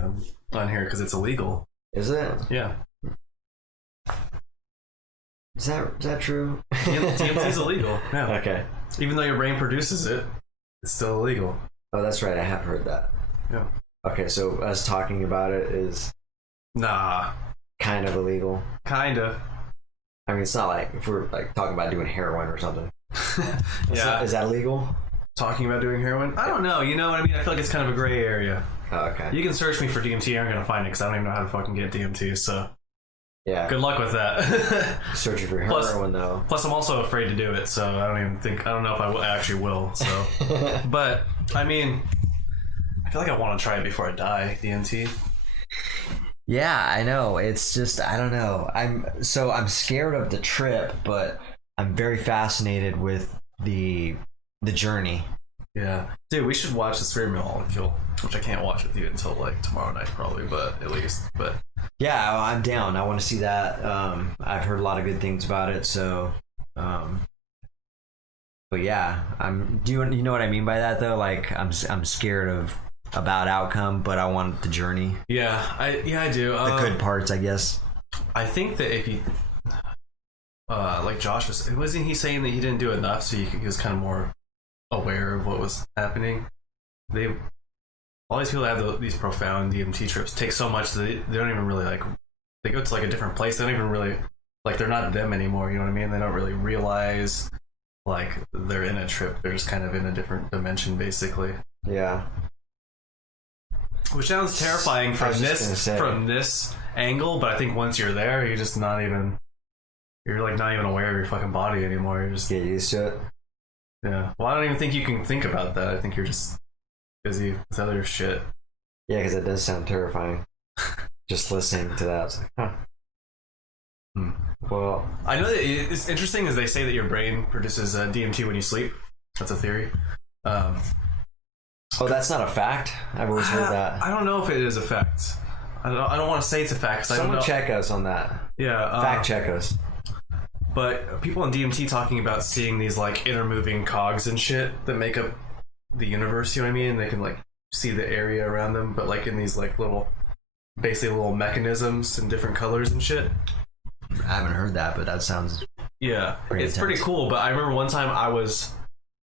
on here because it's illegal. Is it? Yeah. Is that true? DMT is illegal. Yeah. Okay. Even though your brain produces it, it's still illegal. Oh, that's right. I have heard that. Yeah. Okay, so us talking about it is kind of illegal. Kind of. I mean, it's not like if we're like talking about doing heroin or something. Yeah. Is that legal? Talking about doing heroin? I don't know. You know what I mean? I feel like it's kind of a gray area. Oh, okay. You can search me for DMT. You aren't going to find it because I don't even know how to fucking get DMT. So yeah. Good luck with that. Searching for heroin, though. Plus, I'm also afraid to do it, so I don't know if I actually will. So, but I mean, I feel like I want to try it before I die. DMT. Yeah, I know. It's just I don't know. I'm scared of the trip, but I'm very fascinated with the journey. Yeah, dude, we should watch the Spirit Molecule, which I can't watch with you until like tomorrow night, probably. But at least, yeah, I'm down. I want to see that. I've heard a lot of good things about it. So, but yeah, Do you know what I mean by that though? Like, I'm scared about outcome, but I want the journey. Yeah, I do. The good parts, I guess. I think that if you, like Josh wasn't he saying that he didn't do enough, so he was kind of more aware of what was happening. All these people that have these profound DMT trips take so much that they don't even really they go to like a different place. They don't even really they're not them anymore. You know what I mean? They don't really realize like they're in a trip. They're just kind of in a different dimension, basically. Yeah. Which sounds terrifying from this angle, but I think once you're there, you're not even aware of your fucking body anymore. You're just get used to it. Yeah. Well, I don't even think you can think about that. I think you're just busy with other shit. Yeah, because it does sound terrifying. Just listening to that, it's like, huh. Well, I know that it's interesting is they say that your brain produces DMT when you sleep. That's a theory. Oh, that's not a fact? I've always heard that. I don't know if it is a fact. I don't want to say it's a fact. Someone check us on that. Yeah. Fact check us. But people on DMT talking about seeing these like intermoving cogs and shit that make up the universe, you know what I mean? They can like see the area around them, but like in these like basically little mechanisms in different colors and shit. I haven't heard that, but that sounds pretty intense. Pretty cool. But I remember one time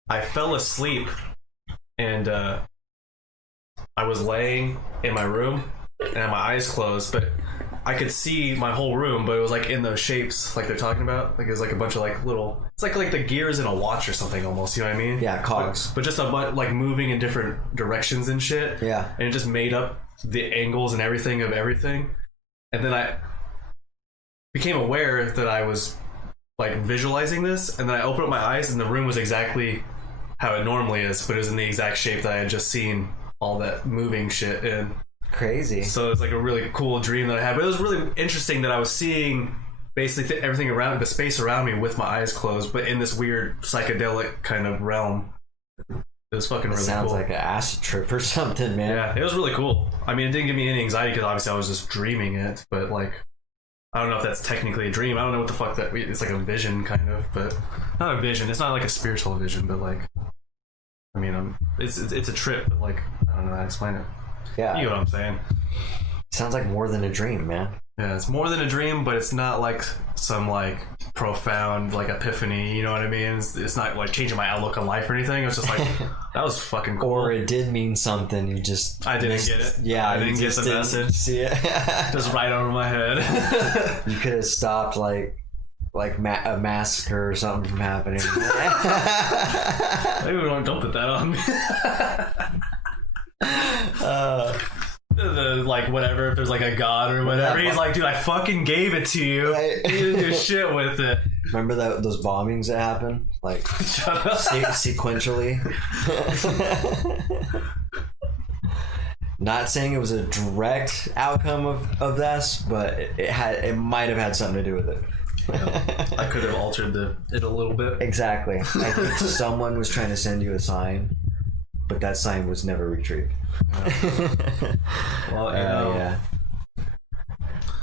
I fell asleep and I was laying in my room and I had my eyes closed, but I could see my whole room, but it was like in those shapes like they're talking about. Like it was like a bunch of like little, it's like the gears in a watch or something almost, you know what I mean? Yeah, cogs. But just a bunch like moving in different directions and shit. Yeah. And it just made up the angles and everything of everything. And then I became aware that I was like visualizing this, and then I opened up my eyes and the room was exactly how it normally is, but it was in the exact shape that I had just seen all that moving shit in. Crazy. So it's like a really cool dream that I had, but it was really interesting that I was seeing basically everything around the space around me with my eyes closed, but in this weird psychedelic kind of realm It was fucking It really sounds cool. like an acid trip or something, man. Yeah, it was really cool. I mean, it didn't give me any anxiety because obviously I was just dreaming it, but like, I don't know if that's technically a dream. I don't know what the fuck that. It's like a vision, kind of, but not a vision. It's not like a spiritual vision, but like, I mean, it's a trip, but like, I don't know how to explain it. Yeah. You know what I'm saying? Sounds like more than a dream, man. Yeah, it's more than a dream, but it's not like some like profound like epiphany. You know what I mean? It's not like changing my outlook on life or anything. It was just like that was fucking cool. Or it did mean something. You just I didn't get it. Yeah, I didn't you get just the didn't message. See it. Just right over my head. You could have stopped like a massacre or something from happening. Maybe don't put that on me. Like whatever, if there's like a god or whatever, he's like, dude, I fucking gave it to you. Right. You didn't do shit with it. Remember those bombings that happened, like Shut up. sequentially. Not saying it was a direct outcome of this, but it might have had something to do with it. I could have altered it a little bit. Exactly. I think someone was trying to send you a sign, but that sign was never retrieved. Well, you know, yeah.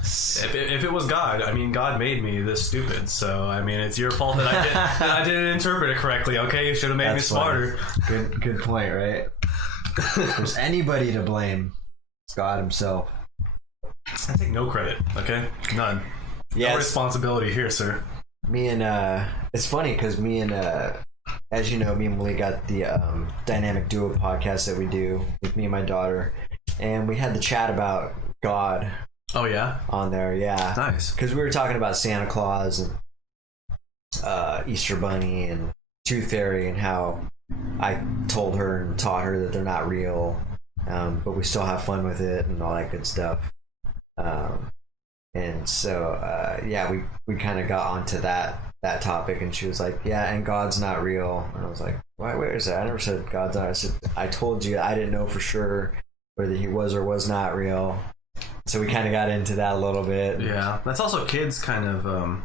if it was God, I mean, God made me this stupid, so I mean, it's your fault that I didn't interpret it correctly. Okay, you should have made me That's smarter. Good point, right? If there's anybody to blame, it's God himself. I take no credit. Okay, none. Yeah, No responsibility here, sir. me and it's funny because me and as you know, me and Willie got the Dynamic Duo podcast that we do with me and my daughter, and we had the chat about God Oh yeah, on there. Yeah, nice. because we were talking about Santa Claus and Easter Bunny and Tooth Fairy, and how I told her and taught her that they're not real, but we still have fun with it and all that good stuff. And so yeah, we kind of got onto that topic, and she was like, yeah, and God's not real. And I was like, where is that? I never said God's not. I said, I told you I didn't know for sure whether he was or was not real. So we kind of got into that a little bit. Yeah, that's also kids kind of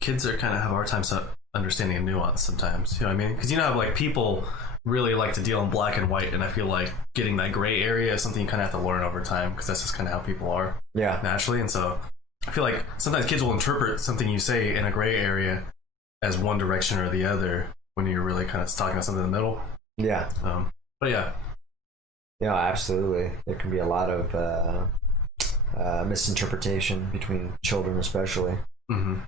kids are kind of have a hard time understanding a nuance sometimes. You know what I mean? Because you know how like people really like to deal in black and white, and I feel like getting that gray area is something you kind of have to learn over time, because that's just kind of how people are Yeah. naturally. And so I feel like sometimes kids will interpret something you say in a gray area as one direction or the other when you're really kind of talking about something in the middle. Yeah. But yeah. Yeah, absolutely. There can be a lot of misinterpretation between children, especially. Mm-hmm.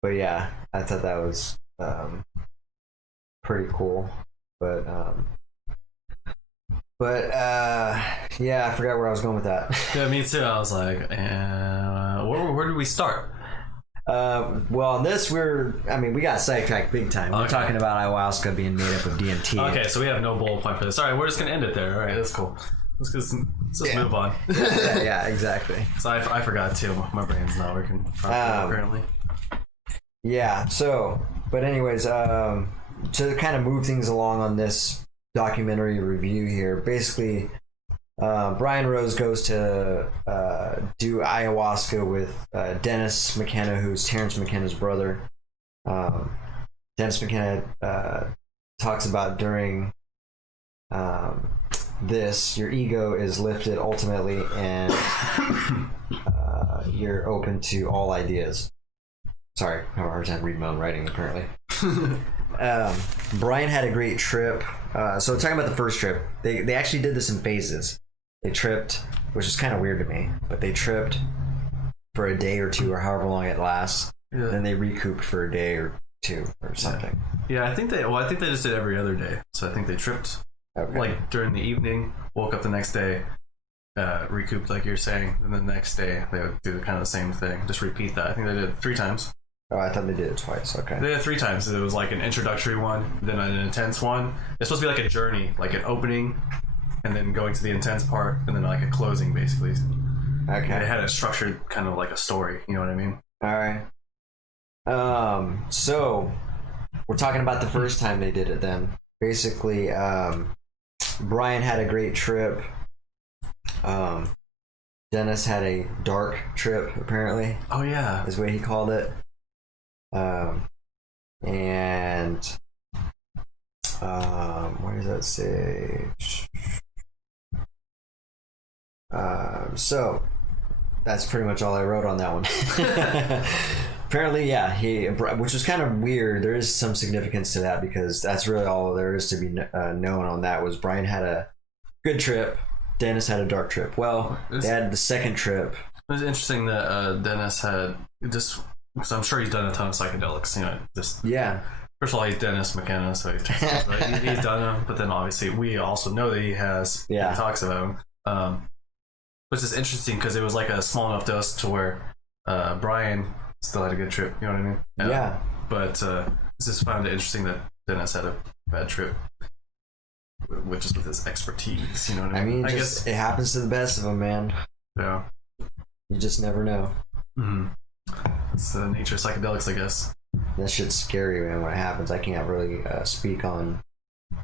But yeah, I thought that was pretty cool. But yeah, I forgot where I was going with that. Yeah, me too. I was like, where did we start? Well, we got sidetracked big time. We're Okay. talking about ayahuasca being made up of DMT. Okay, so we have no bullet point for this. All right, we're just gonna end it there. All right, that's cool. Let's just move on. yeah, exactly. So I forgot too. My brain's not working properly apparently. Yeah. So, but anyways, to kind of move things along on this documentary review here, basically, Brian Rose goes to do ayahuasca with Dennis McKenna, who's Terrence McKenna's brother. Dennis McKenna talks about during this, your ego is lifted ultimately, and you're open to all ideas. Sorry, I have a hard time reading my own writing apparently. Brian had a great trip. So talking about the first trip, they actually did this in phases. They tripped, which is kind of weird to me, but they tripped for a day or two or however long it lasts. Yeah. Then they recouped for a day or two or something. Yeah, I think they just did every other day. So I think they tripped Okay. like during the evening, woke up the next day, recouped like you're saying, and then the next day they would do kind of the same thing, just repeat that. I think they did it 3 times. Oh, I thought they did it twice. Okay. They did it 3 times. It was like an introductory one, then an intense one. It's supposed to be like a journey, like an opening, and then going to the intense part, and then like a closing, basically. Okay. They had it structured kind of like a story. You know what I mean? All right. So we're talking about the first time they did it then. Basically, Brian had a great trip. Dennis had a dark trip, apparently, Oh yeah. is what he called it. And What does that say? So that's pretty much all I wrote on that one. Apparently, yeah, which was kind of weird. There is some significance to that because that's really all there is to be known on that. Was Brian had a good trip, Dennis had a dark trip. Well, they had the second trip. It was interesting that Dennis had just because I'm sure he's done a ton of psychedelics. Just yeah. First of all, he's Dennis McKenna, so he's done them. But then obviously we also know that he has. Yeah. He talks about them. Which is interesting because it was like a small enough dose to where Brian still had a good trip. You know what I mean? Yeah. But it's just found it interesting that Dennis had a bad trip, which is with his expertise. You know what I mean? I guess it happens to the best of them, man. Yeah. You just never know. Mm-hmm. It's the nature of psychedelics, I guess. That shit's scary, man, when it happens. I can't really speak on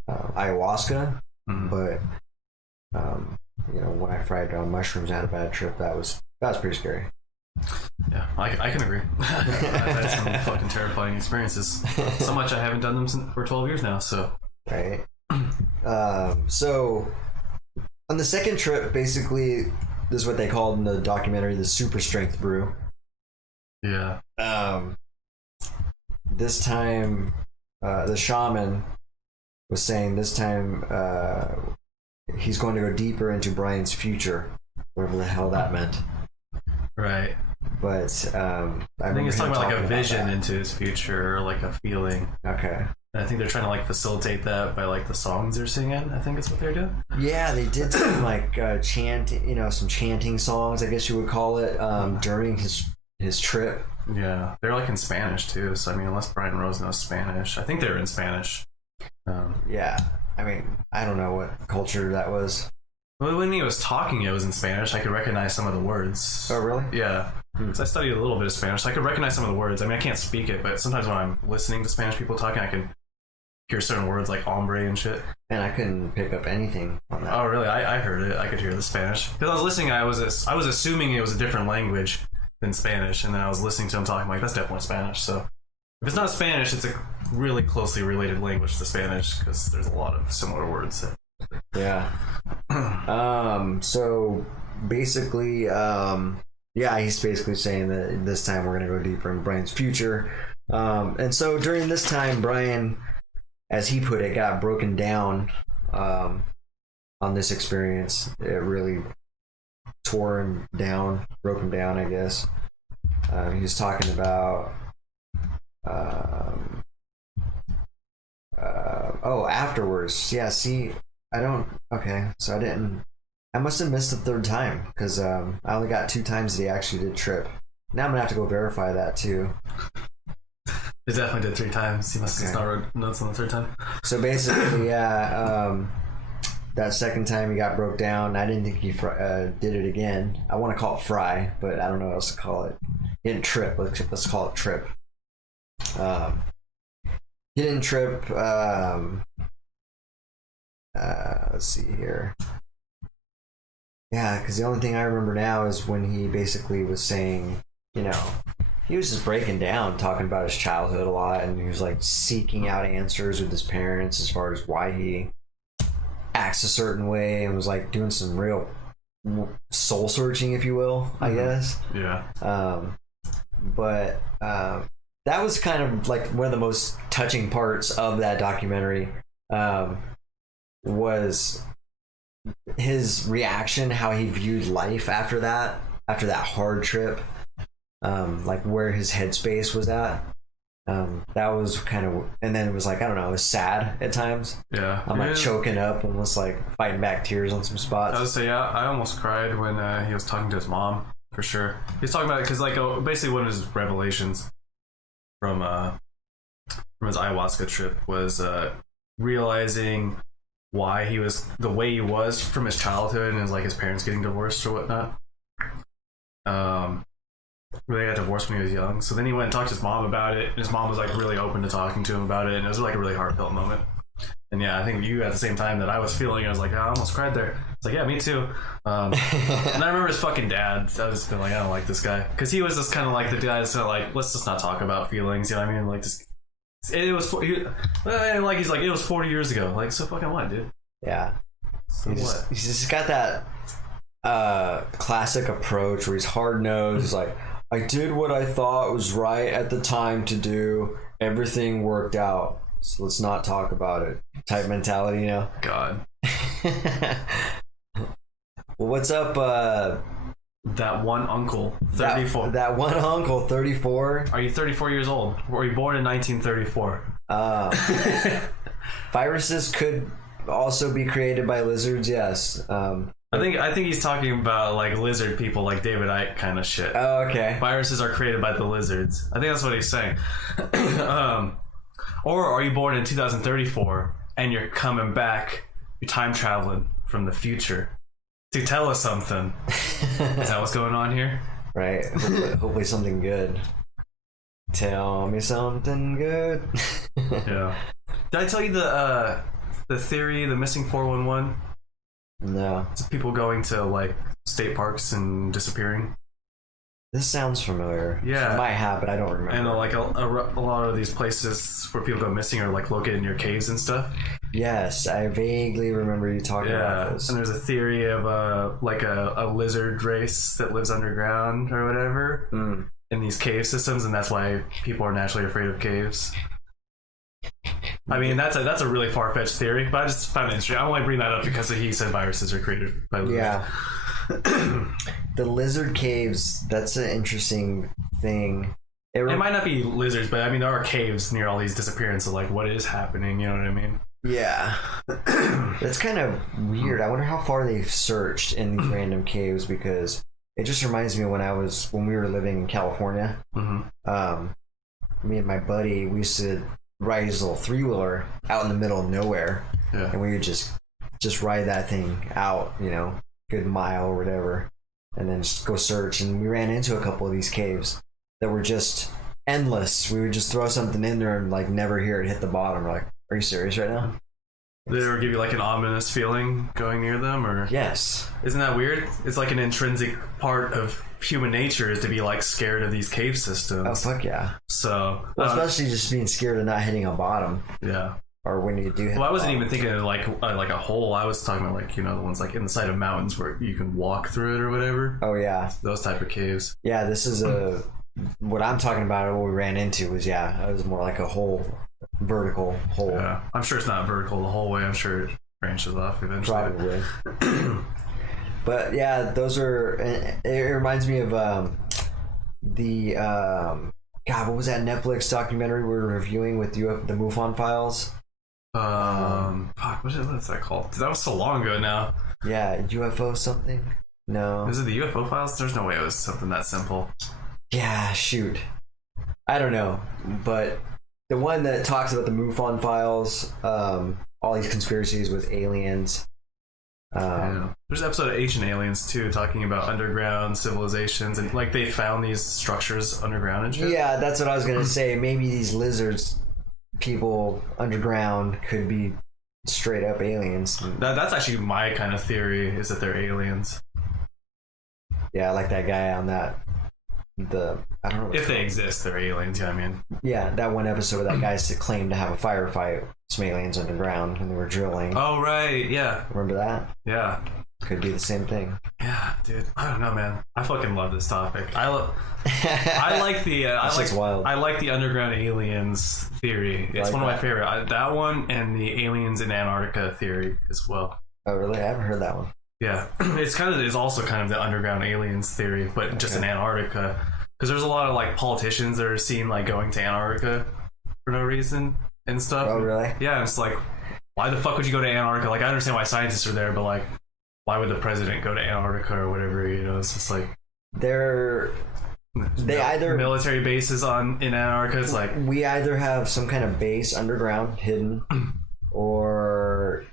ayahuasca, but when I fried mushrooms and had a bad trip, that was pretty scary. Yeah, I can agree. I've had some fucking terrifying experiences. So much I haven't done them for 12 years now, so. Right. So, on the second trip, basically, this is what they called in the documentary the super strength brew. Yeah. This time, the shaman was saying this time he's going to go deeper into Brian's future, whatever the hell that meant. Right. But I think he's talking about like a vision into his future, or like a feeling. Okay. And I think they're trying to like facilitate that by like the songs they're singing. I think is what they're doing. Yeah, they did some like some chanting songs, I guess you would call it, during his trip. Yeah, they're like in Spanish too. So I mean, unless Brian Rose knows Spanish, I think they're in Spanish. Yeah, I mean, I don't know what culture that was. Well, when he was talking, it was in Spanish. I could recognize some of the words. Oh, really? Yeah. So I studied a little bit of Spanish, so I could recognize some of the words. I mean, I can't speak it, but sometimes when I'm listening to Spanish people talking, I can hear certain words like hombre and shit. And I couldn't pick up anything on that. Oh, really? I heard it. I could hear the Spanish. Because I was listening, I was assuming it was a different language than Spanish, and then I was listening to him talking, like, that's definitely Spanish. So if it's not Spanish, it's a really closely related language to Spanish, because there's a lot of similar words. Yeah. So basically, he's basically saying that this time we're going to go deeper in Brian's future. And so during this time, Brian, as he put it, got broken down on this experience. It really tore him down, broke him down, I guess. He was talking about afterwards. Yeah, see, I must have missed the third time because I only got 2 times that he actually did trip. Now I'm gonna have to go verify that too. He definitely did 3 times. He must have not wrote notes on the third time. So basically, that second time he got broke down. I didn't think he did it again. I want to call it fry, but I don't know what else to call it. He didn't trip. Let's call it trip. He didn't trip. Let's see here. Yeah, because the only thing I remember now is when he basically was saying, he was just breaking down, talking about his childhood a lot, and he was like seeking out answers with his parents as far as why he acts a certain way, and was like doing some real soul searching, if you will, I guess. Yeah. But that was kind of like one of the most touching parts of that documentary. Was his reaction, how he viewed life after that hard trip, like where his headspace was at. That was kind of, and then it was like, I don't know, it was sad at times. Yeah. I'm like choking up, almost like fighting back tears on some spots. I would say, yeah, I almost cried when he was talking to his mom, for sure. He was talking about it because, like, basically one of his revelations from his ayahuasca trip was realizing why he was the way he was from his childhood, and like his parents getting divorced or whatnot. They got divorced when he was young, so then he went and talked to his mom about it, and his mom was like really open to talking to him about it, and it was like a really heartfelt moment. And yeah, I think you at the same time that I was feeling, I was like, I almost cried there. It's like, yeah, me too. And I remember his fucking dad. I was just been like, I don't like this guy, because he was just kind of like the guy that's like, let's just not talk about feelings. You know what I mean? Like, just It was like he's like it was 40 years ago. Like so fucking what, dude? Yeah. So what? He's just got that classic approach where he's hard nosed. He's like, I did what I thought was right at the time to do. Everything worked out. So let's not talk about it. Type mentality, you know? God. Well, what's up? That one uncle, 34. That one uncle, 34. Are you 34 years old? Were you born in 1934? Viruses could also be created by lizards. Yes. I think he's talking about like lizard people, like David Icke kind of shit. Oh, okay. Viruses are created by the lizards. I think that's what he's saying. Or are you born in 2034 and you're coming back, you're time traveling from the future to tell us something? Is that what's going on here? Right. Hopefully something good. Tell me something good. Yeah. Did I tell you the theory, the missing 411? No. It's people going to like state parks and disappearing. This sounds familiar. Yeah. I might have, but I don't remember. And like a lot of these places where people go missing are like located in your caves and stuff. Yes, I vaguely remember you talking about this. And there's a theory of like a lizard race that lives underground or whatever in these cave systems, and that's why people are naturally afraid of caves. I mean, that's a really far-fetched theory, but I just found it interesting. I only bring that up because he said viruses are created by lizards. Yeah. The lizard caves, that's an interesting thing. It might not be lizards, but I mean, there are caves near all these disappearances. Like, what is happening? You know what I mean? Yeah. That's kind of weird. I wonder how far they've searched in these random caves, because it just reminds me of when we were living in California. Mm-hmm. Me and my buddy, we used to ride his little 3-wheeler out in the middle of nowhere. Yeah. And we would just ride that thing out, you know, good mile or whatever, and then just go search. And we ran into a couple of these caves that were just endless. We would just throw something in there and like never hear it hit the bottom. We're like, are you serious right now? Did it ever give you like an ominous feeling going near them, or? Yes. Isn't that weird? It's like an intrinsic part of human nature is to be like scared of these cave systems. Oh fuck yeah. So especially just being scared of not hitting a bottom. Yeah. Or when you do hit I wasn't even thinking of like a hole. I was talking about like, you know, the ones like in the side of mountains where you can walk through it or whatever. Oh yeah. Those type of caves. Yeah, this is what I'm talking about. What we ran into was, yeah, it was more like a hole, vertical hole. Yeah, I'm sure it's not vertical the whole way. I'm sure it branches off eventually. Probably. But yeah, those are. It reminds me of the God. What was that Netflix documentary we were reviewing with the MUFON Files? Fuck, what's that called? That was so long ago now. Yeah, UFO something. No. Is it the UFO Files? There's no way it was something that simple. Yeah, shoot. I don't know, but the one that talks about the MUFON Files, all these conspiracies with aliens. Yeah. There's an episode of Ancient Aliens too, talking about underground civilizations and like they found these structures underground and shit. Yeah, that's what I was gonna say. Maybe these lizards, people underground, could be straight up aliens. That's actually my kind of theory, is that they're aliens. Yeah, like that guy on that. I don't know. If they exist, they're aliens. Yeah, I mean. Yeah, that one episode where that guy claimed to have a firefight with some aliens underground when they were drilling. Oh right, yeah. Remember that? Yeah. Could be the same thing. Yeah, dude. I don't know, man. I fucking love this topic. I like the. I like the underground aliens theory. It's like one of my favorite. That one and the aliens in Antarctica theory as well. Oh really? I haven't heard that one. Yeah, it's also kind of the underground aliens theory, but just in Antarctica, because there's a lot of like politicians that are seen like going to Antarctica for no reason and stuff. Oh really? Yeah, it's like, why the fuck would you go to Antarctica? Like, I understand why scientists are there, but like, why would the president go to Antarctica or whatever? You know, it's just like they either military bases in Antarctica. It's like we either have some kind of base underground hidden, or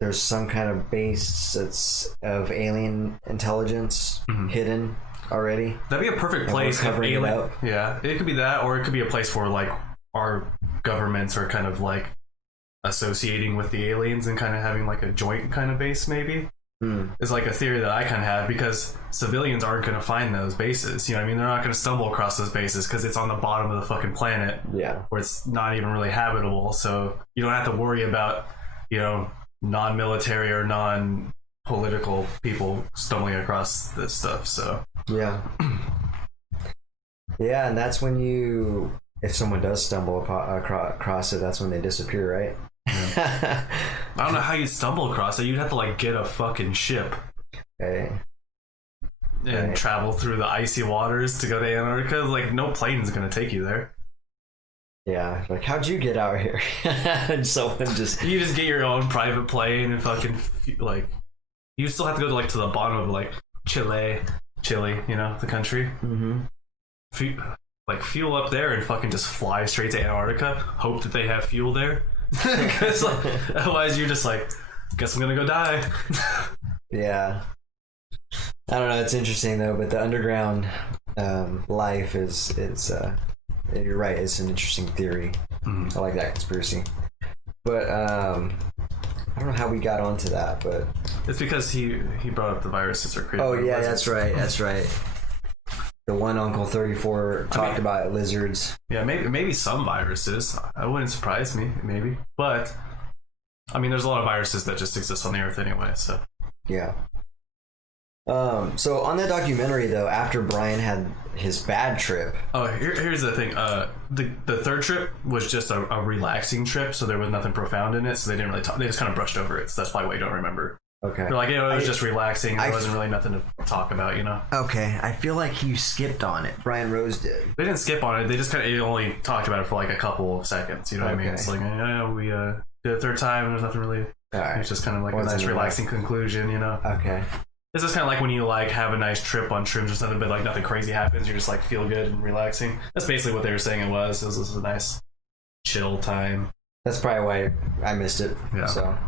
there's some kind of base that's of alien intelligence hidden already. That'd be a perfect place. Covering it up. Yeah, it could be that, or it could be a place where like our governments are kind of like associating with the aliens and kind of having like a joint kind of base, maybe. is like a theory that I kind of have, because civilians aren't going to find those bases. You know what I mean? They're not going to stumble across those bases because it's on the bottom of the fucking planet, where it's not even really habitable. So you don't have to worry about, you know, non-military or non-political people stumbling across this stuff. So yeah, and that's when if someone does stumble across it, that's when they disappear, right? I don't know how you'd stumble across it. You'd have to like get a fucking ship and travel through the icy waters to go to Antarctica. Like, no plane's gonna take you there. Yeah, like, how'd you get out here? And someone just... You just get your own private plane and fucking, like... You still have to go to, like, to the bottom of, like, Chile, you know, the country. Mm-hmm. Fuel up there and fucking just fly straight to Antarctica. Hope that they have fuel there. Because, like, otherwise you're just like, guess I'm gonna go die. Yeah. I don't know, it's interesting, though, but the underground life is you're right, it's an interesting theory. I like that conspiracy. But I don't know how we got onto that, but it's because he brought up the viruses are created. Oh yeah, that's right. The one Uncle 34 talked about lizards. Yeah, maybe some viruses. That wouldn't surprise me, maybe. But I mean, there's a lot of viruses that just exist on the Earth anyway. So yeah. So on that documentary, though, after Brian had his bad trip. Oh, here's the thing. The third trip was just a relaxing trip, so there was nothing profound in it. So they didn't really talk. They just kind of brushed over it. So that's probably why you don't remember. Okay. They're like, you know, it was just relaxing. There wasn't really nothing to talk about, you know. Okay, I feel like you skipped on it. Brian Rose did. They didn't skip on it. They just kind of only talked about it for like a couple of seconds. You know what I mean? It's like, we did it third time. There's nothing really. All right. It's just kind of like a nice relaxing conclusion, you know. Okay. This is kind of like when you like have a nice trip on shrooms or something, but like nothing crazy happens. You just like feel good and relaxing. That's basically what they were saying it was. This was a nice chill time. That's probably why I missed it. Yeah. So.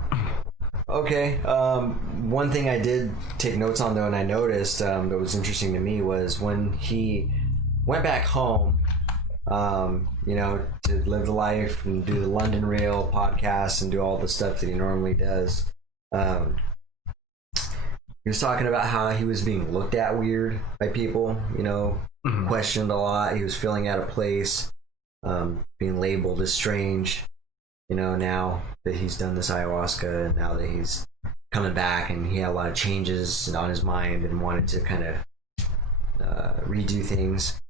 Okay. One thing I did take notes on, though, and I noticed that was interesting to me was when he went back home, you know, to live the life and do the London Rail podcast and do all the stuff that he normally does. He was talking about how he was being looked at weird by people, you know, questioned a lot. He was feeling out of place, being labeled as strange, you know, now that he's done this ayahuasca and now that he's coming back and he had a lot of changes on his mind and wanted to kind of redo things.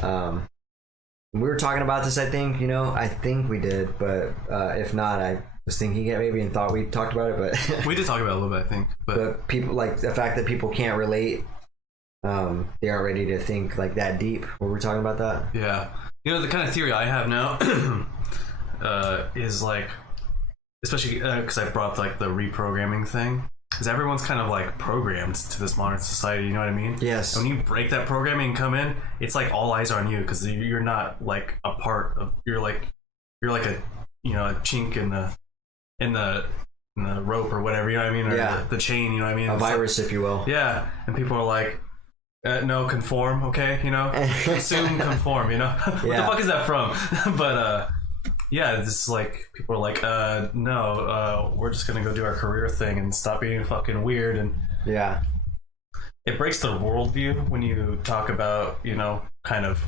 We were talking about this, I think, you know, I think we did, but if not, I was thinking it maybe and thought we talked about it, but we did talk about it a little bit, I think. But people, like the fact that people can't relate, they aren't ready to think like that deep. Were we talking about that? Yeah. You know, the kind of theory I have now is like, especially because I brought up like the reprogramming thing, is everyone's kind of like programmed to this modern society, you know what I mean? Yes. When you break that programming and come in, it's like all eyes are on you because you're not like a part of, you're like a, you know, a chink in the rope or whatever, you know what I mean? Or the chain, you know what I mean? A virus, if you will. Yeah. And people are like, no, conform, okay, you know? Consume, conform, you know? What the fuck is that from? But, yeah, this is like, people are like, no, we're just gonna go do our career thing and stop being fucking weird. And yeah, it breaks their worldview when you talk about, you know, kind of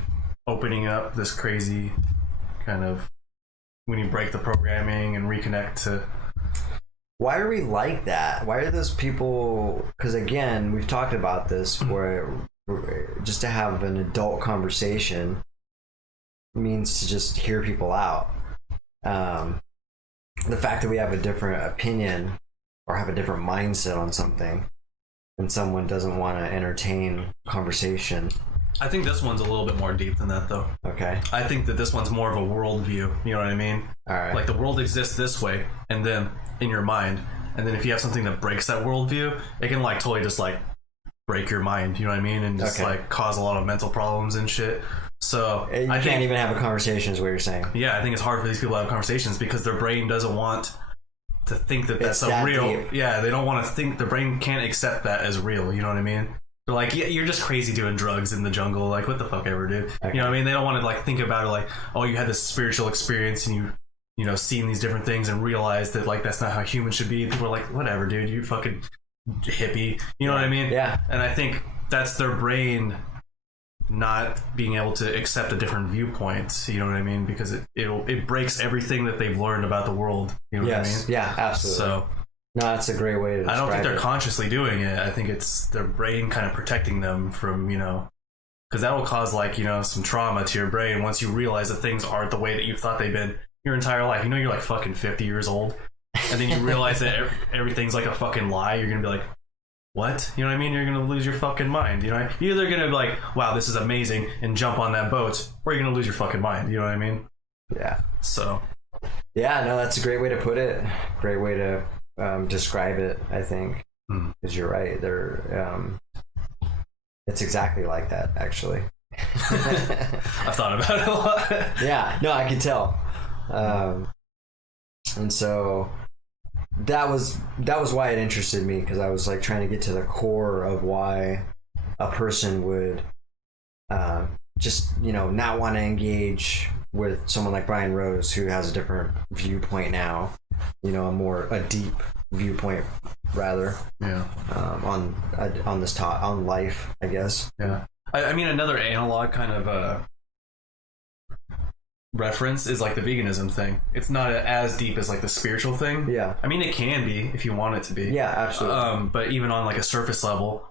opening up this crazy kind of, when you break the programming and reconnect to. Why are we like that? Why are those people? Because again, we've talked about this, where just to have an adult conversation means to just hear people out. The fact that we have a different opinion or have a different mindset on something and someone doesn't want to entertain conversation. I think this one's a little bit more deep than that, though. Okay. I think that this one's more of a worldview. You know what I mean? All right. Like the world exists this way, and then in your mind, and then if you have something that breaks that worldview, it can like totally just like break your mind. You know what I mean? And just like cause a lot of mental problems and shit. So I can't even have a conversation, is what you're saying. Yeah, I think it's hard for these people to have conversations because their brain doesn't want to think that that's a real. Deep. Yeah, they don't want to think. Their brain can't accept that as real. You know what I mean? They're like, yeah, you're just crazy doing drugs in the jungle. Like, what the fuck ever, dude? Okay. You know what I mean? They don't want to like think about it like, oh, you had this spiritual experience and you know, seen these different things and realized that like that's not how humans should be. People are like, whatever, dude. You fucking hippie. You know what I mean? Yeah. And I think that's their brain not being able to accept a different viewpoint. You know what I mean? Because it breaks everything that they've learned about the world. You know what I mean? Yeah, absolutely. So no, that's a great way to describe I don't think they're it. consciously doing it. I think it's their brain kind of protecting them from, because that will cause some trauma to your brain once you realize that things aren't the way that you thought they've been your entire life. You're like fucking 50 years old, and then you realize that everything's like a fucking lie. You're gonna be like, what? You know what I mean? You're gonna lose your fucking mind. You're either gonna be like, wow, this is amazing, and jump on that boat, or you're gonna lose your fucking mind. You know what I mean? Yeah. So yeah, no, that's a great way to put it. Great way to describe it, I think. Because you're right. It's exactly like that, actually. I've thought about it a lot. Yeah, no, I can tell. And so that was why it interested me, because I was like trying to get to the core of why a person would just not want to engage with someone like Brian Rose, who has a different viewpoint now, a deep viewpoint rather. Yeah. On this on life, I guess. Yeah. I mean, another analog kind of reference is like the veganism thing. It's not as deep as like the spiritual thing. Yeah. I mean, it can be if you want it to be. Yeah, absolutely. But even on like a surface level,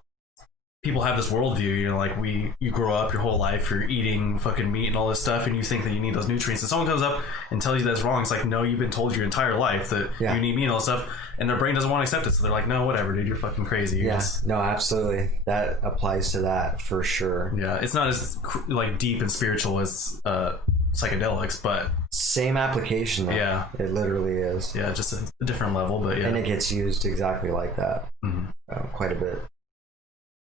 people have this worldview. You grow up your whole life, you're eating fucking meat and all this stuff, and you think that you need those nutrients. And someone comes up and tells you that's wrong. It's like, no, you've been told your entire life that you need meat and all this stuff, and their brain doesn't want to accept it. So they're like, no, whatever, dude, you're fucking crazy. No, absolutely. That applies to that for sure. Yeah, it's not as like deep and spiritual as psychedelics, but same application though. Yeah, it literally is. Yeah, just a different level, but yeah, and it gets used exactly like that. Quite a bit.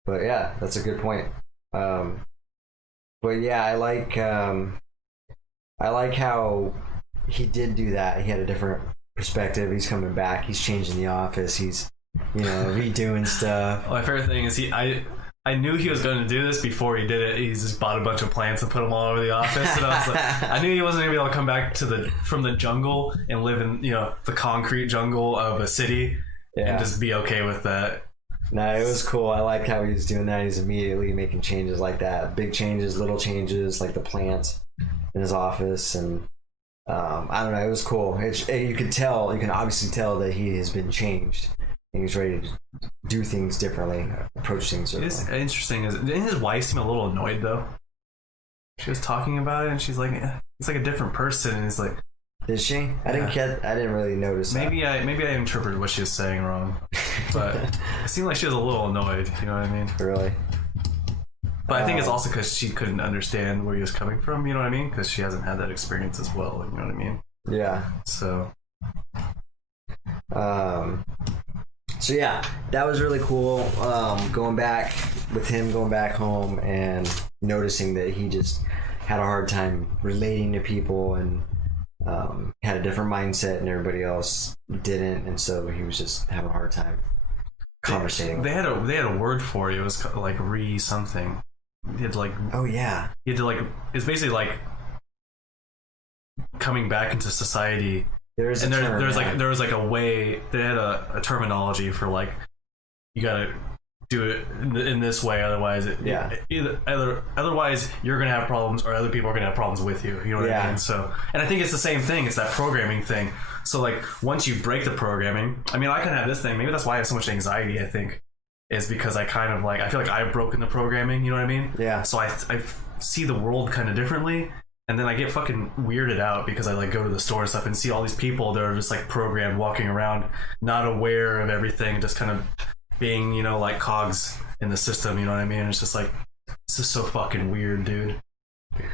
But yeah, that's a good point. But yeah, I like how he did do that. He had a different perspective. He's coming back. He's changing the office. He's redoing stuff. My favorite thing is I knew he was going to do this before he did it. He just bought a bunch of plants and put them all over the office, and I was like, I knew he wasn't going to be able to come back from the jungle and live in the concrete jungle of a city and just be okay with that. No, it was cool. I like how he was doing that. He's immediately making changes like that. Big changes, little changes, like the plants in his office. And I don't know, it was cool. You can obviously tell that he has been changed. And he's ready to do things differently, approach things differently. It's interesting. Didn't his wife seem a little annoyed, though? She was talking about it, and she's like, it's like a different person. And he's like... Did she? I didn't really notice maybe that. Maybe I interpreted what she was saying wrong, but it seemed like she was a little annoyed. You know what I mean? Really? But I think it's also because she couldn't understand where he was coming from. You know what I mean? Because she hasn't had that experience as well. You know what I mean? Yeah. So. So yeah, that was really cool. Going back home and noticing that he just had a hard time relating to people and had a different mindset and everybody else didn't, and so he was just having a hard time conversating. They had a word for it. It was like something. He had like it's basically like coming back into society. There was like a way. They had a terminology for like you gotta do it in this way, otherwise otherwise you're gonna have problems, or other people are gonna have problems with you. You know what I mean? So, and I think it's the same thing. It's that programming thing. So like once you break the programming, I mean, I can have this thing. Maybe that's why I have so much anxiety. I think is because I kind of like I feel like I've broken the programming. You know what I mean? Yeah. So I see the world kind of differently. And then I get fucking weirded out because I like go to the store and stuff and see all these people that are just like programmed, walking around, not aware of everything, just kind of being, like cogs in the system. You know what I mean? It's just like, this is so fucking weird, dude.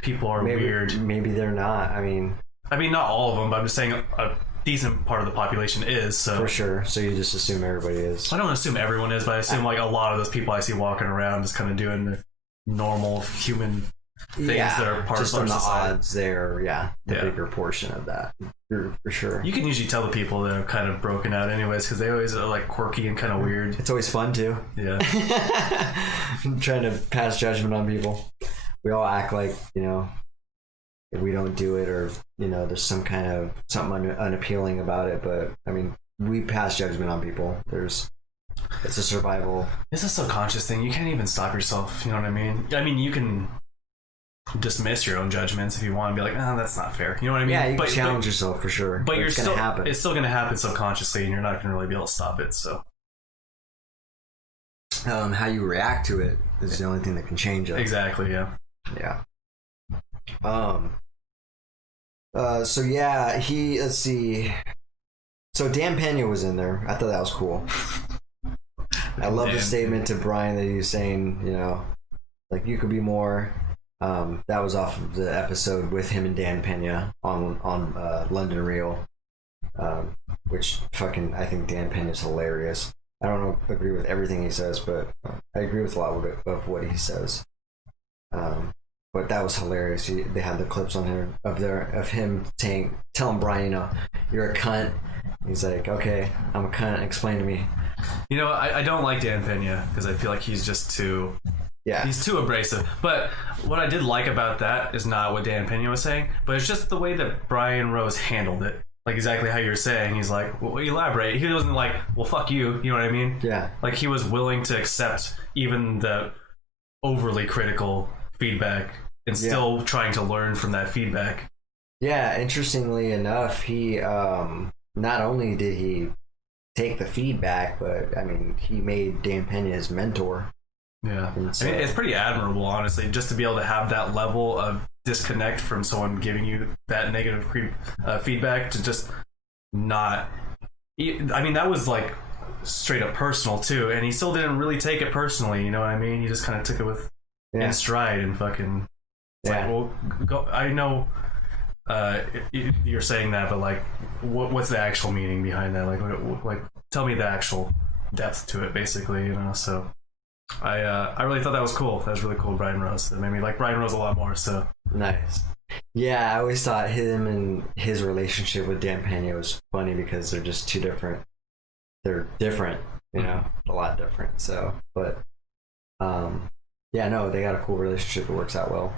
People are weird. Maybe they're not. I mean, not all of them, but I'm just saying a decent part of the population is. So for sure. So you just assume everybody is. I don't assume everyone is, but I assume like a lot of those people I see walking around just kind of doing the normal human things that are part just of our on the society. Odds there, the bigger portion of that, for sure. You can usually tell the people that are kind of broken out anyways, because they always are like quirky and kind of weird. It's always fun too. Yeah. I'm trying to pass judgment on people. We all act like, if we don't do it, or there's some kind of something unappealing about it, but I mean, we pass judgment on people. There's It's a survival. It's a subconscious thing. You can't even stop yourself. You know what I mean? I mean, you can dismiss your own judgments if you want to be like, oh, that's not fair. You know what I mean? Yeah, you can challenge yourself for sure. But it's gonna happen. It's still gonna happen subconsciously, and you're not gonna really be able to stop it. So, how you react to it is the only thing that can change it. Exactly. Yeah. Yeah. So yeah, let's see. So Dan Pena was in there. I thought that was cool. I love the statement to Brian that he was saying, you know, like, you could be more. That was off of the episode with him and Dan Pena on London Real, which I think Dan Pena's hilarious. I don't agree with everything he says, but I agree with a lot of what he says. But that was hilarious. They had the clips on here of him telling Brian, you know, you're a cunt. He's like, okay, I'm a cunt. Explain to me. You know, I don't like Dan Pena because I feel like he's just too. Yeah. He's too abrasive. But what I did like about that is not what Dan Pena was saying, but it's just the way that Brian Rose handled it. Like exactly how you're saying. He's like, well, elaborate. He wasn't like, well, fuck you. You know what I mean? Yeah. Like he was willing to accept even the overly critical feedback and still trying to learn from that feedback. Yeah. Interestingly enough, he not only did he take the feedback, but I mean, he made Dan Pena his mentor. Yeah, so, I mean, it's pretty admirable, honestly, just to be able to have that level of disconnect from someone giving you that negative feedback to just not. I mean, that was like straight up personal too, and he still didn't really take it personally. You know what I mean? He just kind of took it in stride and fucking. It's like, well, go. I know you're saying that, but like, what's the actual meaning behind that? Like, tell me the actual depth to it, basically. You know, so. I really thought that was cool. That was really cool, Brian Rose. That made me like Brian Rose a lot more. So nice. Yeah, I always thought him and his relationship with Dan Pena was funny because they're just two different. They're different, you know, a lot different. So, but yeah, no, they got a cool relationship. It works out well.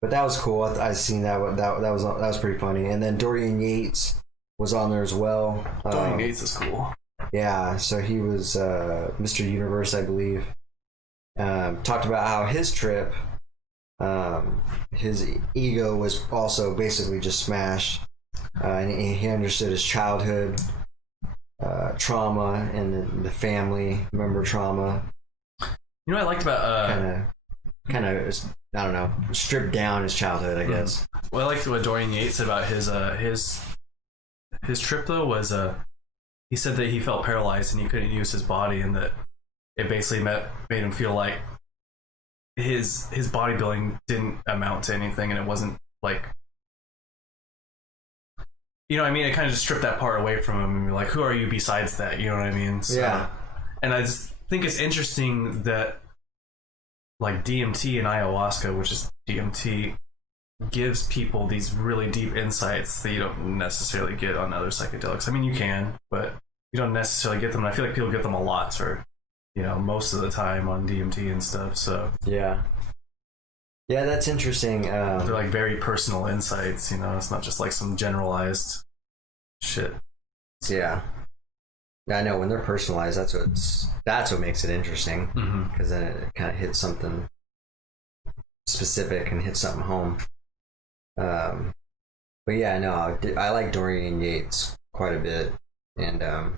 But that was cool. I seen that. That was pretty funny. And then Dorian Yates was on there as well. Dorian Yates is cool. Yeah, so he was Mr. Universe, I believe. Talked about how his trip, his ego was also basically just smashed. And he understood his childhood trauma and the family member trauma. You know what I liked about... Kind of, I don't know, stripped down his childhood, I guess. Well, I liked what Dorian Yates said about his trip, though, was... he said that he felt paralyzed and he couldn't use his body, and that it basically made him feel like his bodybuilding didn't amount to anything, and it wasn't like, you know what I mean? It kind of just stripped that part away from him and be like, who are you besides that? You know what I mean? So, yeah. And I just think it's interesting that like DMT and ayahuasca, which is DMT, gives people these really deep insights that you don't necessarily get on other psychedelics. I mean, you can, but you don't necessarily get them. And I feel like people get them a lot, or you know, most of the time on DMT and stuff. So yeah, that's interesting. They're like very personal insights. You know, it's not just like some generalized shit. Yeah, I know when they're personalized, that's what makes it interesting, because then it kind of hits something specific and hits something home. But yeah, no, I like Dorian Yates quite a bit, and I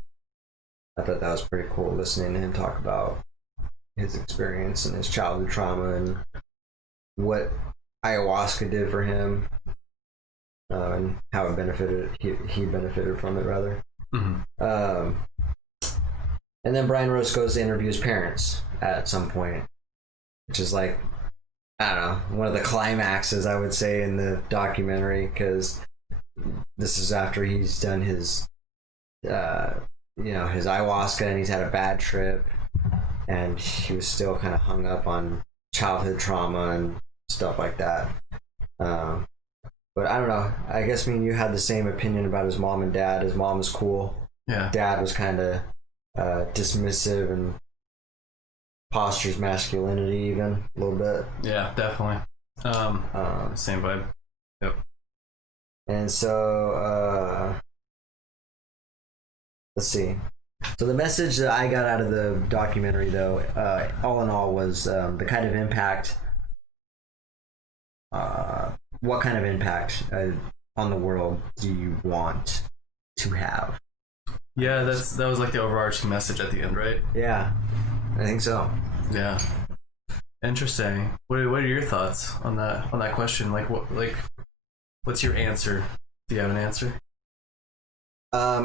thought that was pretty cool listening to him talk about his experience and his childhood trauma and what ayahuasca did for him, and how it benefited he benefited from it rather. And then Brian Rose goes to interview his parents at some point, which is like, I don't know, one of the climaxes, I would say, in the documentary, because this is after he's done his, his ayahuasca, and he's had a bad trip, and he was still kind of hung up on childhood trauma and stuff like that. But I don't know. I guess me and you had the same opinion about his mom and dad. His mom was cool. Yeah. Dad was kind of dismissive and postures masculinity even a little bit. Yeah, definitely. Same vibe. Yep. And so let's see. So the message that I got out of the documentary, though, all in all, was the kind of impact. What kind of impact on the world do you want to have? Yeah, that was like the overarching message at the end, right? Yeah, I think so. Yeah. Interesting. What are your thoughts on that question? What's your answer? Do you have an answer?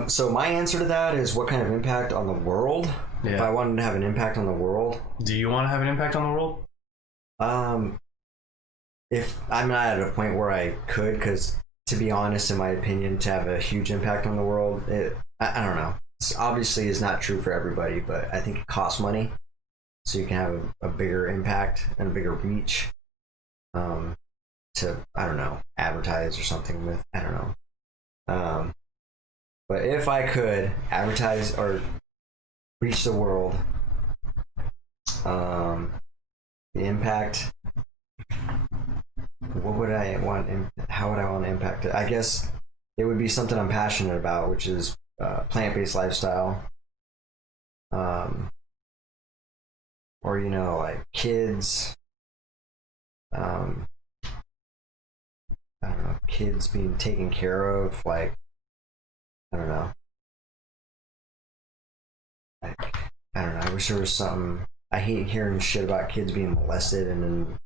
So my answer to that is what kind of impact on the world? Yeah. If I wanted to have an impact on the world. Do you want to have an impact on the world? If I'm not at a point where I could, because to be honest, in my opinion, to have a huge impact on the world, I don't know. It's obviously is not true for everybody, but I think it costs money, so you can have a bigger impact and a bigger reach. To I don't know, advertise or something with I don't know. But if I could advertise or reach the world, the impact. What would I want? How would I want to impact it? I guess it would be something I'm passionate about, which is plant-based lifestyle, or like kids. I don't know, kids being taken care of. Like I don't know. I don't know. I wish there was something. I hate hearing shit about kids being molested and in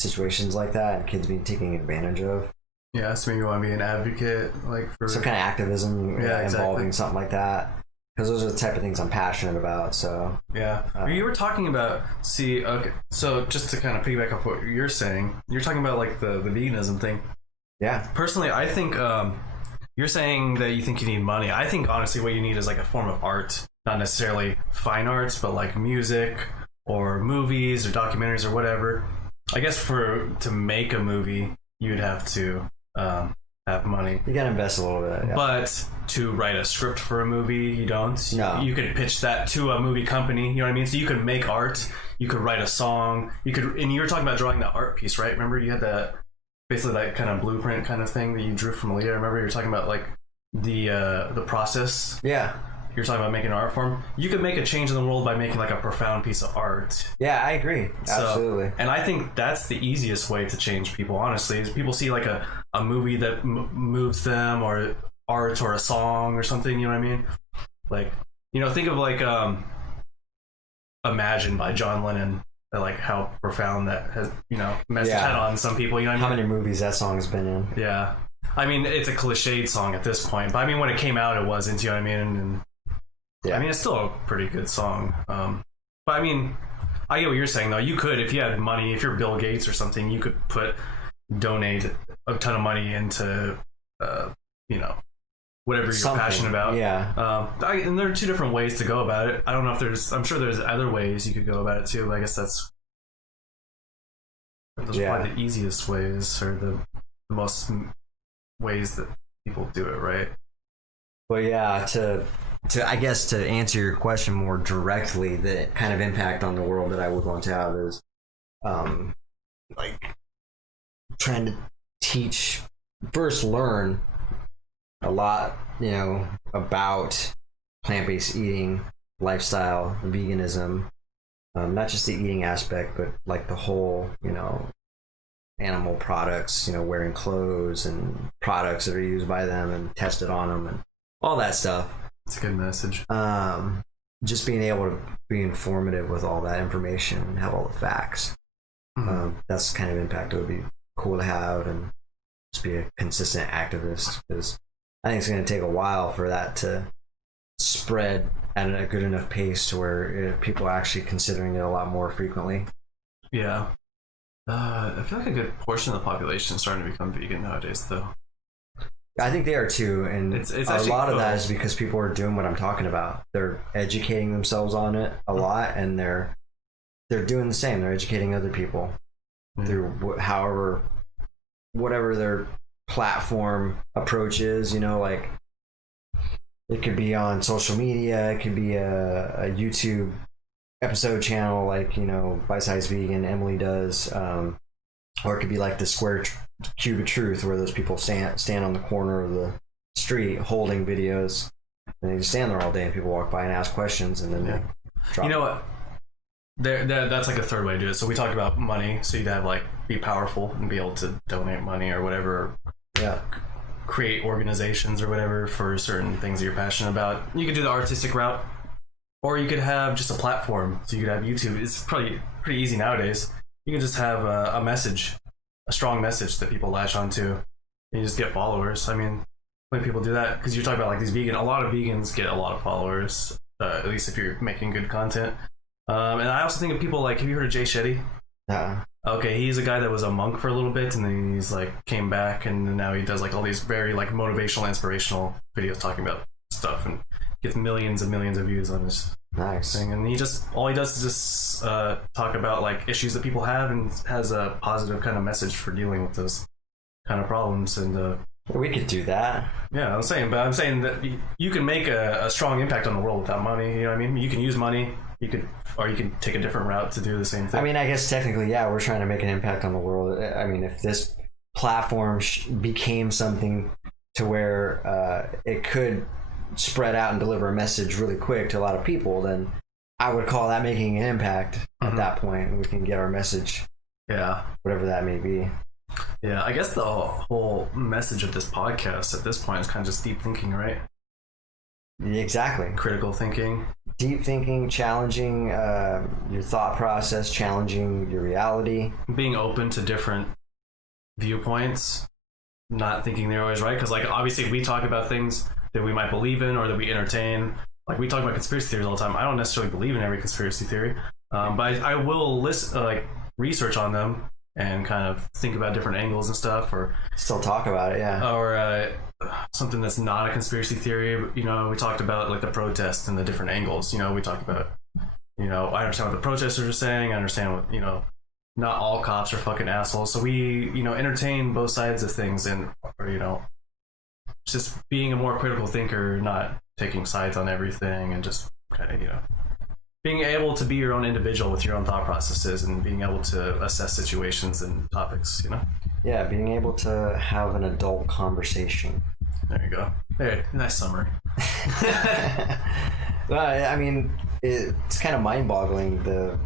situations like that, and kids being taken advantage of. Yeah, so maybe you want to be an advocate, like for some kind of activism involving exactly. something like that. Because those are the type of things I'm passionate about. So yeah, you were talking about. See, okay, so just to kind of piggyback off what you're saying, you're talking about like the veganism thing. Yeah. Personally, I think you're saying that you think you need money. I think honestly, what you need is like a form of art, not necessarily fine arts, but like music or movies or documentaries or whatever. I guess to make a movie, you'd have to have money. You gotta invest a little bit. Yeah. But to write a script for a movie, you don't. No. You could pitch that to a movie company. You know what I mean? So you could make art. You could write a song. And you were talking about drawing that art piece, right? Remember you had that basically that kind of blueprint kind of thing that you drew from Aaliyah. Remember you were talking about like the process. Yeah. You're talking about making an art form. You could make a change in the world by making like a profound piece of art. Yeah, I agree. Absolutely. And I think that's the easiest way to change people, honestly, is people see like a movie that moves them, or art or a song or something, you know what I mean? Like, think of like Imagine by John Lennon, like how profound that has, message had on some people, you know what I mean? How many movies that song has been in. Yeah. I mean, it's a cliched song at this point, but I mean, when it came out, it wasn't, you know what I mean? And yeah. I mean, it's still a pretty good song. But I mean, I get what you're saying, though. You could, if you had money, if you're Bill Gates or something, you could donate a ton of money into, whatever you're passionate about. Yeah. And there are two different ways to go about it. I don't know if I'm sure there's other ways you could go about it too, but I guess those are probably the easiest ways, or the most ways that people do it, right? Well, yeah, I guess to answer your question more directly, the kind of impact on the world that I would want to have is like trying to learn a lot, about plant-based eating, lifestyle, veganism, not just the eating aspect, but like the whole, animal products, wearing clothes and products that are used by them and tested on them and all that stuff. It's a good message. Just being able to be informative with all that information and have all the facts. Mm-hmm. That's the kind of impact it would be cool to have, and just be a consistent activist, because I think it's going to take a while for that to spread at a good enough pace to where people are actually considering it a lot more frequently. Yeah. I feel like a good portion of the population is starting to become vegan nowadays, though. I think they are too, and it's a lot of that is because people are doing what I'm talking about. They're educating themselves on it a lot, and they're doing the same. They're educating other people through whatever their platform approach is. Like it could be on social media, it could be a YouTube episode channel, like Bite Size Vegan Emily does, or it could be like the Square Cube of Truth, where those people stand on the corner of the street holding videos And they just stand there all day, and people walk by and ask questions, and then they drop. You know what? That's like a third way to do it. So we talked about money, so you'd have like be powerful and be able to donate money or whatever. Yeah. Create organizations or whatever for certain things that you're passionate about. You could do the artistic route, or you could have just a platform. So you could have YouTube. It's probably pretty easy nowadays. You can just have a message, a strong message that people latch onto, and you just get followers. I mean, when people do that, because you're talking about like these vegan, a lot of vegans get a lot of followers, at least if you're making good content. And I also think of people like, have you heard of Jay Shetty? Okay, he's a guy that was a monk for a little bit, and then he's like came back, and now he does like all these very like motivational, inspirational videos talking about stuff, and gets millions and millions of views on his thing. And he just all he does is just talk about like issues that people have, and has a positive kind of message for dealing with those kind of problems. And we could do that. Yeah, I'm saying that you can make a strong impact on the world without money. You know what I mean? You can use money. You could take a different route to do the same thing. I mean, I guess technically, yeah, we're trying to make an impact on the world. I mean, if this platform became something to where it could spread out and deliver a message really quick to a lot of people, then I would call that making an impact at that point, and we can get our message. Yeah. Whatever that may be. Yeah, I guess the whole message of this podcast at this point is kind of just deep thinking, right? Exactly. Critical thinking. Deep thinking, challenging your thought process, challenging your reality. Being open to different viewpoints, not thinking they're always right. Because, like, obviously we talk about things that we might believe in or that we entertain. Like, we talk about conspiracy theories all the time. I don't necessarily believe in every conspiracy theory, but I will research on them and kind of think about different angles and stuff, or still talk about it, yeah. Or something that's not a conspiracy theory. You know, we talked about like the protests and the different angles. You know, we talked about, you know, I understand what the protesters are saying. I understand what, you know, not all cops are fucking assholes. So we, you know, entertain both sides of things, and, or, you know, just being a more critical thinker, not taking sides on everything, and just kind of, you know, being able to be your own individual with your own thought processes, and being able to assess situations and topics, you know? Yeah, being able to have an adult conversation. There you go. Hey, nice summary. Well, I mean, it's kind of mind-boggling the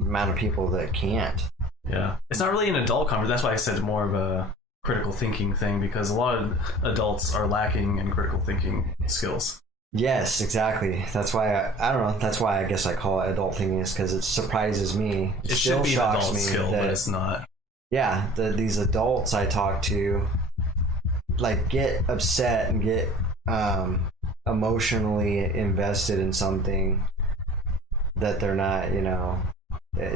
amount of people that can't. Yeah. It's not really an adult conversation. That's why I said more of a critical thinking thing, because a lot of adults are lacking in critical thinking skills. Yes, exactly. That's why I don't know. That's why I guess I call it adult thinking, is because it surprises me. It should be an adult skill, but it's not. Yeah, these adults I talk to, like, get upset and get emotionally invested in something that they're not, you know,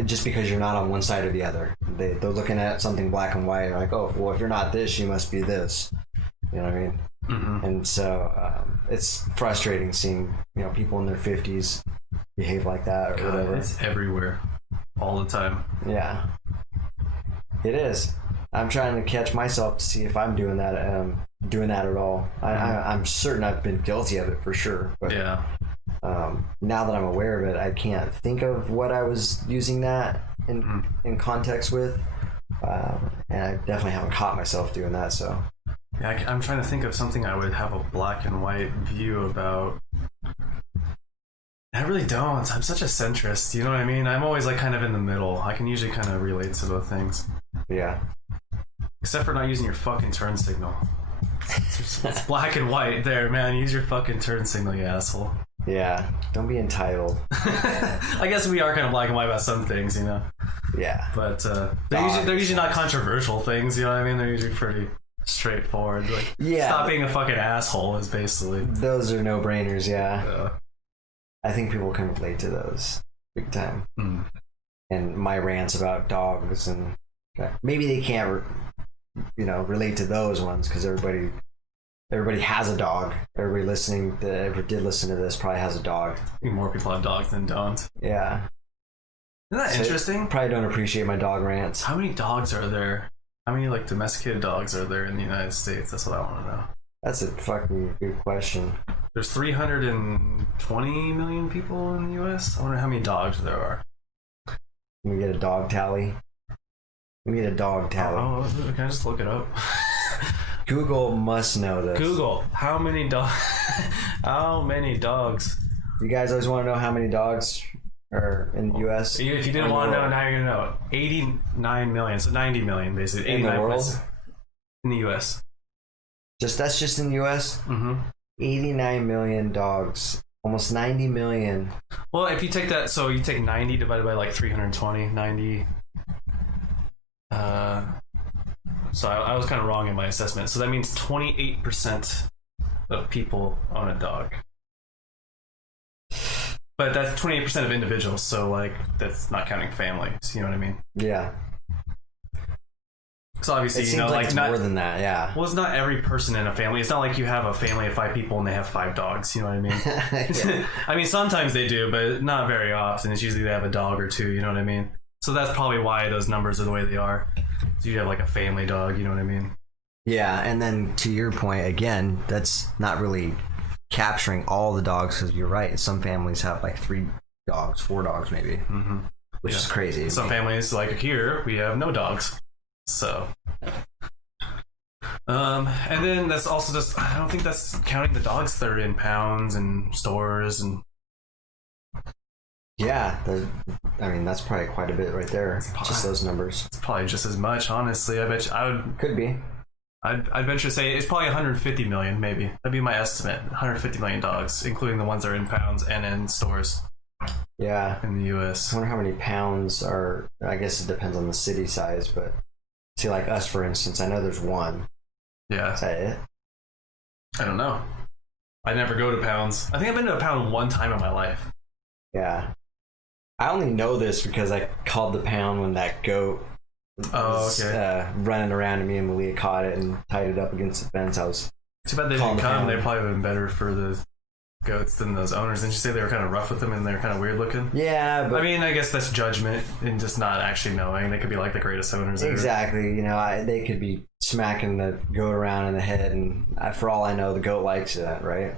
just because you're not on one side or the other. They're looking at something black and white, like, oh, well, if you're not this, you must be this. You know what I mean? Mm-hmm. And so it's frustrating seeing, you know, people in their 50s behave like that or whatever. It's everywhere, all the time. Yeah, it is. I'm trying to catch myself to see if I'm doing that at all. I'm certain I've been guilty of it for sure. But yeah. Now that I'm aware of it, I can't think of what I was using that in context with, and I definitely haven't caught myself doing that. So. Yeah, I'm trying to think of something I would have a black and white view about. I really don't. I'm such a centrist, you know what I mean? I'm always like kind of in the middle. I can usually kind of relate to the things. Yeah. Except for not using your fucking turn signal. It's black and white there, man. Use your fucking turn signal, you asshole. Yeah, don't be entitled. I guess we are kind of black and white about some things, you know? Yeah. But they're usually not controversial things, you know what I mean? They're usually pretty straightforward. Like, yeah, stop being a fucking asshole is basically. Those are no-brainers, yeah. I think people can relate to those big time. And my rants about dogs, and maybe they can't relate to those ones, because everybody has a dog. Everybody listening that ever did listen to this probably has a dog. I think more people have dogs than don't. Yeah. Isn't that interesting? Probably don't appreciate my dog rants. How many dogs are there? How many like domesticated dogs are there in the United States? That's what I want to know. That's a fucking good question. There's 320 million people in the U.S. I wonder how many dogs there are. Can we get a dog tally? We need a dog tally. Oh, can I just look it up? Google must know this. Google, how many dogs? How many dogs? You guys always want to know how many dogs are in the U.S. If you didn't want to know, now you're gonna know. 89 million, so 90 million basically. In the 89 world? places. In the U.S. That's just in the U.S. Mm-hmm. 89 million dogs, almost 90 million. Well, if you take that, so you take 90 divided by like 320, 90. So I was kind of wrong in my assessment. So that means 28% of people own a dog. But that's 28% of individuals, so like that's not counting families. You know what I mean? Yeah. So obviously, It seems like it's not more than that. Yeah. well, it's not every person in a family. It's not like you have a family of 5 people and they have 5 dogs. You know what I mean? Yeah. I mean, sometimes they do, but not very often. It's usually they have a dog or 2. You know what I mean? So that's probably why those numbers are the way they are. So you have like a family dog. You know what I mean? Yeah, and then to your point again, that's not really capturing all the dogs because you're right. Some families have like 3 dogs, 4 dogs maybe, which is crazy. Some families, like here, we have no dogs. So, and then that's also just, I don't think that's counting the dogs that are in pounds and stores and. Yeah, I mean that's probably quite a bit right there. Just those numbers. It's probably just as much, honestly. I bet I would. Could be. I'd venture to say it's probably 150 million, maybe. That'd be my estimate. 150 million dogs, including the ones that are in pounds and in stores. Yeah. In the U.S. I wonder how many pounds are. I guess it depends on the city size, but see, like us, for instance, I know there's 1. Yeah. Is that it? I don't know. I never go to pounds. I think I've been to a pound 1 time in my life. Yeah. I only know this because I called the pound when that goat was running around and me and Malia caught it and tied it up against the fence. I was too bad they didn't come. They probably would have been better for the goats than those owners. Didn't you say they were kind of rough with them and they're kind of weird looking? Yeah, but I mean, I guess that's judgment and just not actually knowing. They could be like the greatest owners. Exactly. You know, they could be smacking the goat around in the head, and for all I know, the goat likes that, right?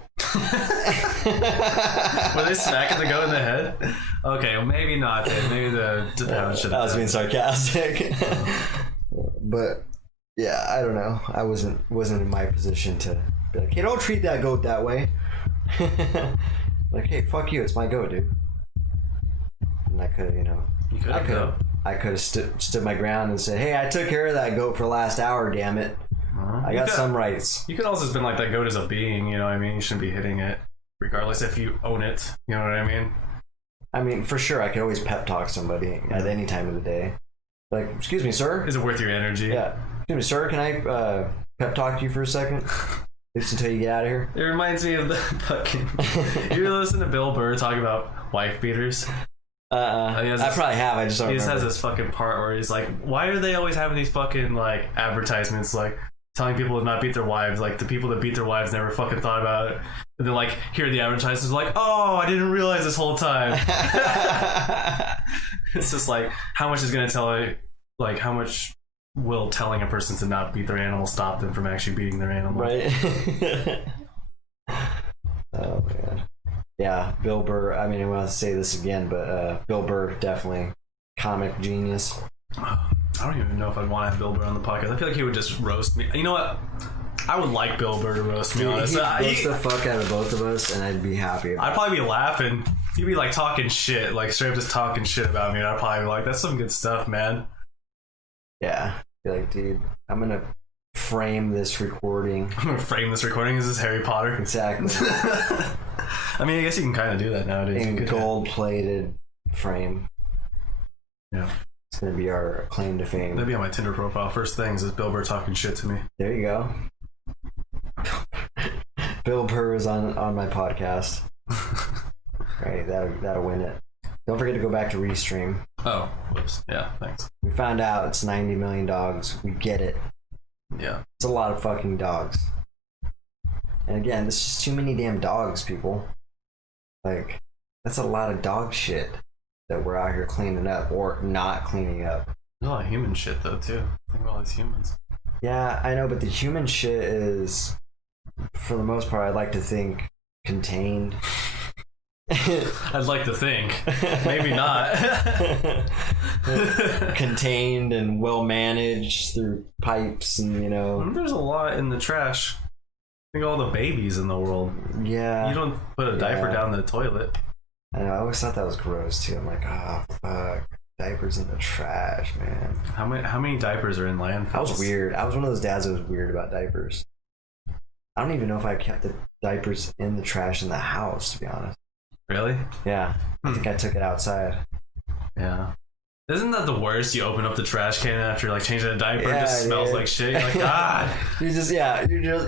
Were they smacking the goat in the head? Okay, well, maybe not. Then. Maybe the pound should have. I was being sarcastic. But yeah, I don't know. I wasn't in my position to be like, hey, don't treat that goat that way. Like, hey, fuck you, it's my goat, dude. And I could, I could have stood my ground and said, hey, I took care of that goat for the last hour, damn it. I got some rights. You could also have been like, that goat is a being, you know what I mean? You shouldn't be hitting it, regardless if you own it, you know what I mean? I mean, for sure, I could always pep talk somebody at any time of the day. Like, excuse me, sir? Is it worth your energy? Yeah. Excuse me, sir, can I pep talk to you for a second? At least until you get out of here. It reminds me of the fucking... You ever listen to Bill Burr talk about wife beaters? I probably have. I just don't remember. He just has this fucking part where he's like, why are they always having these fucking, like, advertisements, like, telling people to not beat their wives? Like, the people that beat their wives never fucking thought about it. And then, like, hear the advertisements, like, oh, I didn't realize this whole time. It's just like, how much is going to tell, like, how much will telling a person to not beat their animal stop them from actually beating their animal? Right. Oh, man. Yeah, Bill Burr. I mean, I want to say this again, but Bill Burr, definitely comic genius. I don't even know if I'd want to have Bill Burr on the podcast. I feel like he would just roast me. You know what? I would like Bill Burr to roast me, honestly. He'd roast the fuck out of both of us, and I'd be happy. I'd probably be laughing. He'd be like talking shit, like straight up just talking shit about me, and I'd probably be like, that's some good stuff, man. Yeah. Be like, dude, I'm going to frame this recording. I'm going to frame this recording. Is this Harry Potter? Exactly. I mean, I guess you can kind of do that nowadays. In gold-plated frame. Yeah. It's going to be our claim to fame. That'd be on my Tinder profile. First things is Bill Burr talking shit to me. There you go. Bill Burr is on my podcast. Right, that'll win it. Don't forget to go back to Restream. Oh, whoops. Yeah, thanks. We found out it's 90 million dogs. We get it. Yeah. It's a lot of fucking dogs. And again, this is just too many damn dogs, people. Like, that's a lot of dog shit that we're out here cleaning up or not cleaning up. There's a lot of human shit, though, too. Think about all these humans. Yeah, I know, but the human shit is, for the most part, I'd like to think, contained. I'd like to think. Maybe not. contained and well managed through pipes and There's a lot in the trash. Think of all the babies in the world. Yeah. You don't put a diaper down the toilet. I know, I always thought that was gross too. I'm like, oh fuck, diapers in the trash, man. How many diapers are in landfills? I was weird. I was one of those dads that was weird about diapers. I don't even know if I kept the diapers in the trash in the house, to be honest. Really? Yeah. I think I took it outside. Yeah. Isn't that the worst? You open up the trash can after like changing a diaper, it just smells like shit. You're like, God.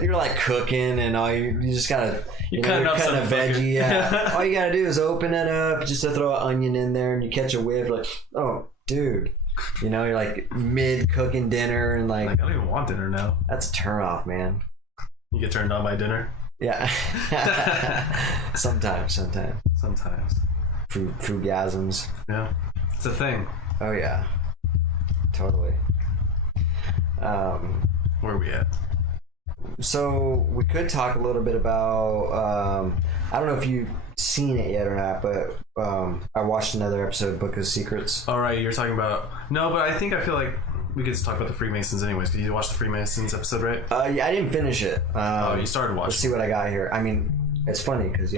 You're like cooking and all you just gotta you're cutting up some veggie. Yeah. All you gotta do is open it up, just to throw an onion in there, and you catch a whiff. Like, oh, dude, you're like mid cooking dinner and like I don't even want dinner now. That's a turn off, man. You get turned on by dinner? Yeah. Sometimes. Frugasms. Yeah, it's a thing. Oh yeah, totally. Where are we at? So we could talk a little bit about I don't know if you've seen it yet or not, but I watched another episode of Book of Secrets. All right, you're talking about no, but I feel like we could just talk about the Freemasons anyways. Did you watch the Freemasons episode, right? Yeah, I didn't finish it. You started watching. Let's see what I got here. I mean, it's funny because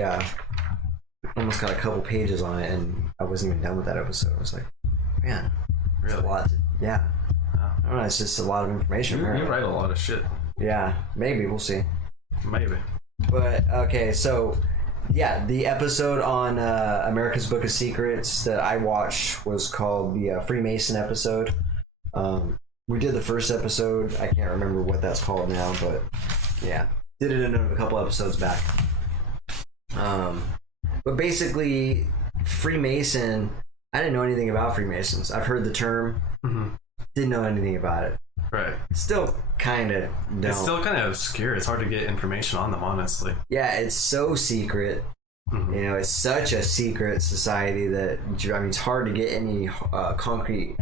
almost got a couple pages on it, and I wasn't even done with that episode. I was like, man, really? It's a lot. Yeah. I don't know. It's just a lot of information. You write a lot of shit. Yeah, maybe we'll see. Maybe. But okay, so yeah, the episode on America's Book of Secrets that I watched was called the Freemason episode. We did the first episode. I can't remember what that's called now, but yeah, did it in a couple episodes back. But basically, Freemason. I didn't know anything about Freemasons. I've heard the term. Mm-hmm. Didn't know anything about it. Right. Still kind of don't. It's still kind of obscure. It's hard to get information on them, honestly. Yeah, it's so secret. Mm-hmm. It's such a secret society that it's hard to get any concrete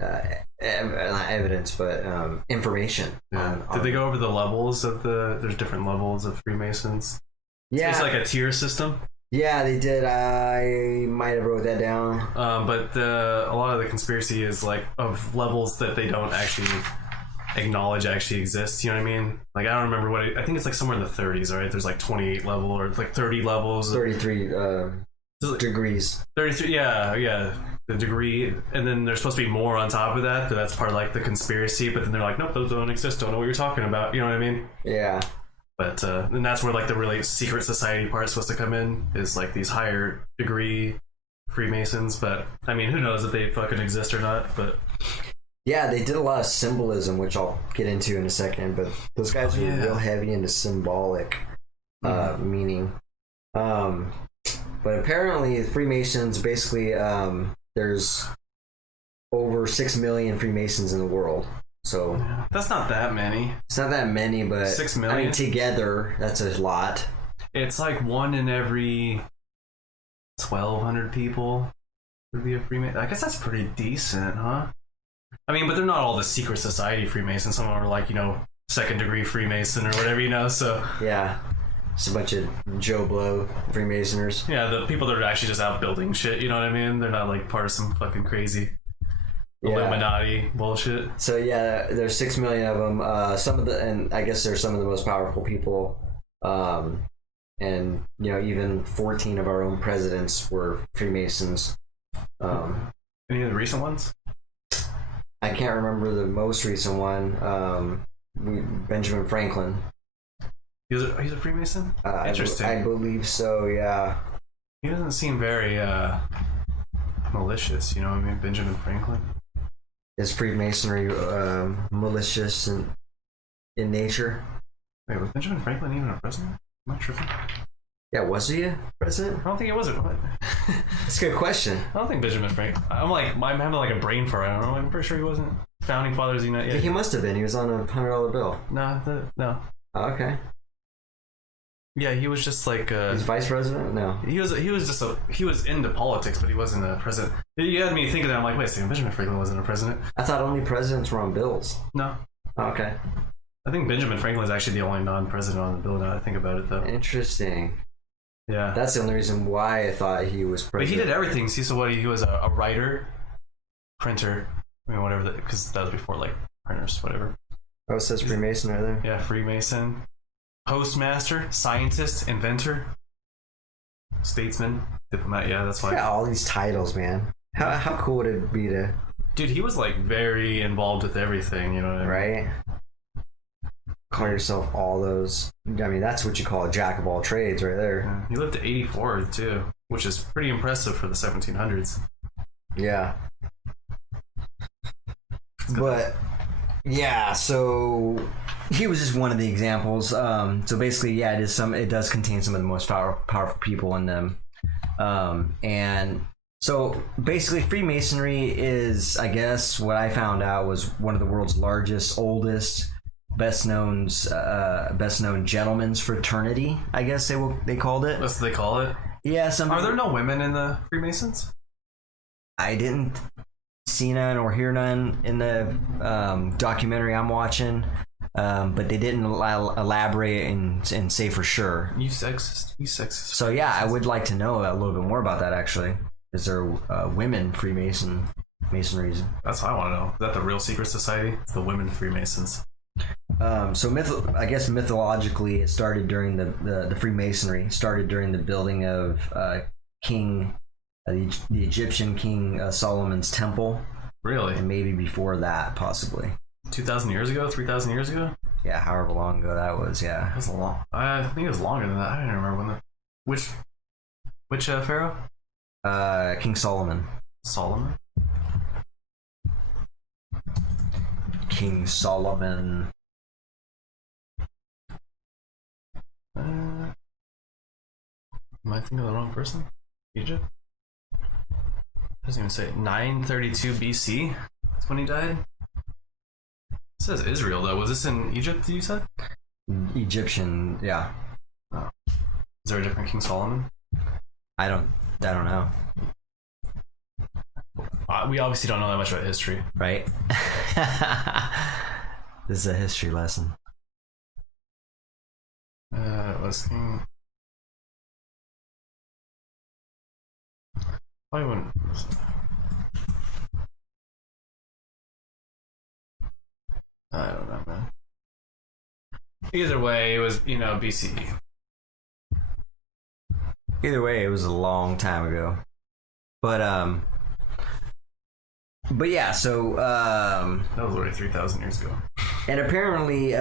not evidence, but information. Yeah. Did they go over the levels of there's different levels of Freemasons? Yeah. It's like a tier system. Yeah, they did. I might have wrote that down. But a lot of the conspiracy is like of levels that they don't actually acknowledge actually exist. You know what I mean? Like, I don't remember I think it's like somewhere in the 30s, right? There's like 28 level or like 30 levels. 33 degrees. 33, yeah. The degree, and then there's supposed to be more on top of that. That's part of like the conspiracy. But then they're like, nope, those don't exist. Don't know what you're talking about. You know what I mean? Yeah. But and that's where like the really secret society part is supposed to come in, is like these higher degree Freemasons. But I mean, who knows if they fucking exist or not? But yeah, they did a lot of symbolism, which I'll get into in a second. But those guys are real heavy into symbolic meaning. But apparently, Freemasons basically there's over 6 million Freemasons in the world. So that's not that many. It's not that many, but 6 million. I mean, together, that's a lot. It's like 1 in every 1,200 people would be a Freemason. I guess that's pretty decent, huh? I mean, but they're not all the secret society Freemasons. Some of them are like, second degree Freemason or whatever, so. Yeah. Just a bunch of Joe Blow Freemasoners. Yeah, the people that are actually just out building shit, you know what I mean? They're not like part of some fucking crazy Illuminati bullshit. So yeah, there's 6 million of them. And I guess they're some of the most powerful people. And even 14 of our own presidents were Freemasons. Any of the recent ones? I can't remember the most recent one. Benjamin Franklin. He's a Freemason? Interesting. I believe so. Yeah. He doesn't seem very malicious. You know what I mean? Benjamin Franklin. Is Freemasonry malicious in nature? Wait, was Benjamin Franklin even a president? Am I tripping? Yeah, was he a president? I don't think he was. What? That's a good question. I don't think Benjamin Franklin. I'm having like a brain fart. I don't know. I'm pretty sure he wasn't. Founding Fathers United. Yeah, he must have been. He was on a $100 bill. No. Oh, okay. Yeah, he was just like he's vice president? No. He was into politics, but he wasn't a president. You had me thinking that. I'm like, wait a second, Benjamin Franklin wasn't a president. I thought only presidents were on bills. No. Oh, okay. I think Benjamin Franklin is actually the only non-president on the bill now that I think about it, though. Interesting. Yeah. That's the only reason why I thought he was president. But he did everything. See, so what? He was a writer, printer. I mean, whatever, because that was before like printers, whatever. Oh, it says Freemason right there. Yeah, Freemason, postmaster, scientist, inventor, statesman, diplomat. Yeah, that's why. Yeah, all these titles, man. How cool would it be to? Dude, he was like very involved with everything. You know what I mean? Right. Call yourself all those. I mean, that's what you call a jack of all trades, right there. Yeah. He lived to 84 too, which is pretty impressive for the 1700s. Yeah. But yeah, so he was just one of the examples. So basically, yeah, it does contain some of the most powerful people in them. And so basically, Freemasonry is, I guess, what I found out was one of the world's largest, oldest, best known gentlemen's fraternity. I guess they called it. That's what they call it. Yeah. Are there no women in the Freemasons? I didn't see none or hear none in the documentary I'm watching, but they didn't elaborate and say for sure. You sexist. So yeah, I would like to know a little bit more about that. Actually, is there women Masonries? That's what I want to know. Is that the real secret society? It's the women Freemasons. I guess mythologically, it started during the Freemasonry started during the building of the Egyptian King Solomon's temple. Really? And maybe before that, possibly. 2,000 years ago? 3,000 years ago? Yeah, however long ago that was. Yeah, it was long. I think it was longer than that. I don't remember when. Which pharaoh? King Solomon. Solomon. King Solomon. Am I thinking of the wrong person? Egypt? Doesn't even say 932 BC. That's when he died. It says Israel though. Was this in Egypt? You said Egyptian. Yeah. Oh. Is there a different King Solomon? I don't know. We obviously don't know that much about history, right? This is a history lesson. Was King. Probably wouldn't. I don't know, man. Either way, it was, BCE. Either way, it was a long time ago. But yeah, so that was already 3,000 years ago. And apparently,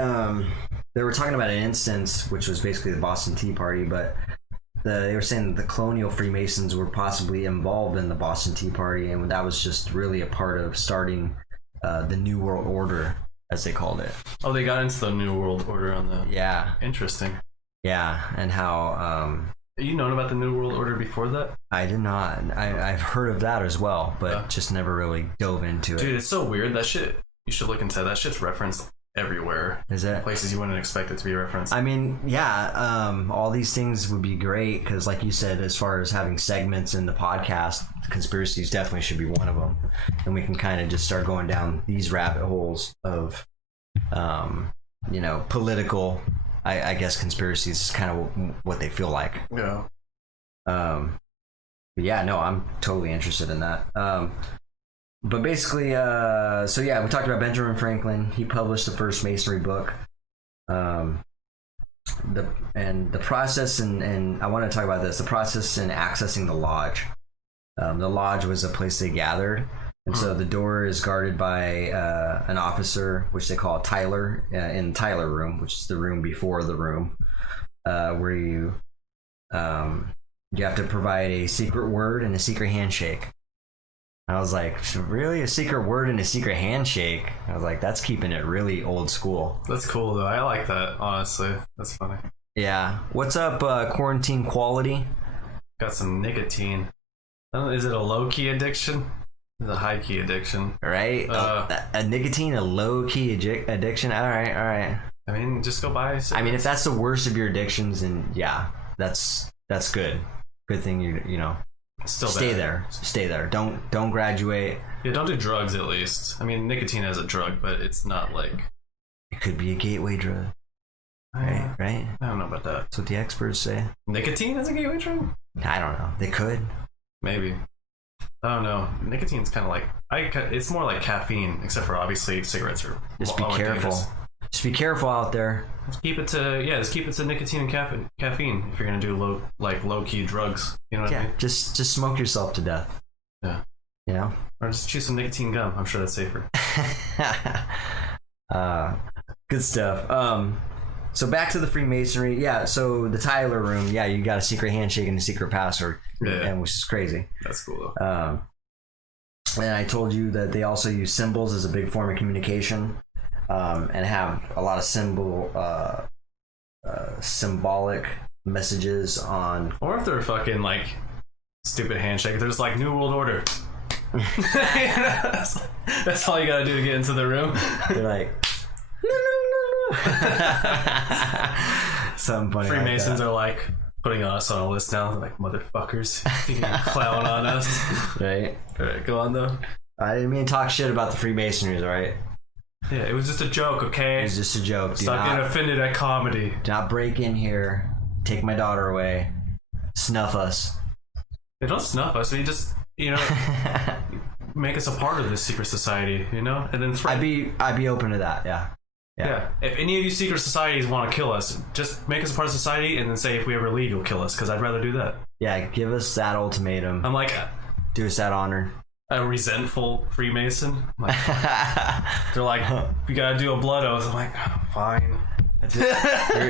they were talking about an instance, which was basically the Boston Tea Party, but they were saying that the colonial Freemasons were possibly involved in the Boston Tea Party, and that was just really a part of starting the New World Order, as they called it. Oh, they got into the New World Order on the... Yeah. Interesting. Yeah, and how... you known about the New World Order before that? I did not. I've heard of that as well, but just never really dove into it. Dude, it's so weird. That shit, you should look into that. Shit's referenced everywhere. Is it? Places you wouldn't expect it to be referenced. I mean, yeah, all these things would be great because, like you said, as far as having segments in the podcast, conspiracies definitely should be one of them. And we can kind of just start going down these rabbit holes of, political, I guess, conspiracies is kind of what they feel like. Yeah. But yeah, no, I'm totally interested in that. But basically, so yeah, we talked about Benjamin Franklin. He published the first Masonry book. The process and I want to talk about this. The process in accessing the lodge. The lodge was a place they gathered, and so the door is guarded by an officer, which they call Tyler, in the Tyler room, which is the room before the room, where you have to provide a secret word and a secret handshake. I was like, really? A secret word and a secret handshake? I was like, that's keeping it really old school. That's cool, though. I like that, honestly. That's funny. Yeah. What's up, Quarantine Quality? Got some nicotine. Is it a low-key addiction? It's a high-key addiction. Right? A nicotine, a low-key addiction? All right. I mean, just go buy cigarettes. I mean, if that's the worst of your addictions, then yeah, that's good. Good thing you know. Still stay bad. Stay there. Don't graduate. Yeah, don't do drugs at least. I mean, nicotine is a drug, but it's not like... It could be a gateway drug. Right? I don't know about that. That's what the experts say. Nicotine is a gateway drug? I don't know. They could. Maybe. I don't know. Nicotine's kind of like it's more like caffeine, except for obviously cigarettes are. Just be careful. Dangerous. Just be careful out there. Just keep it to nicotine and caffeine if you're gonna do low key drugs. You know what I mean? Just smoke yourself to death. Yeah. You know? Or just chew some nicotine gum. I'm sure that's safer. Good stuff. So back to the Freemasonry. Yeah, so the Tyler room, yeah, you got a secret handshake and a secret password, and which is crazy. That's cool though. And I told you that they also use symbols as a big form of communication, and have a lot of symbolic messages on. Or if they're fucking like stupid handshake, they're just like New World Order. That's all you gotta do to get into the room. They're like, no. Something funny. Freemasons like are like putting us on a list now. They're like, motherfuckers, you can clown on us. Right. All right, go on though. I didn't mean to talk shit about the Freemasonries, all right? Yeah, it was just a joke, okay? It was just a joke. Stop getting offended at comedy. Do not break in here, take my daughter away, snuff us. They don't snuff us. They just, make us a part of this secret society, and then I'd be open to that. Yeah. If any of you secret societies want to kill us, just make us a part of society, and then say if we ever leave, you'll kill us. Because I'd rather do that. Yeah, give us that ultimatum. I'm like, do us that honor. A resentful Freemason. Like, they're like, we gotta do a blood oath. I'm like, oh, fine.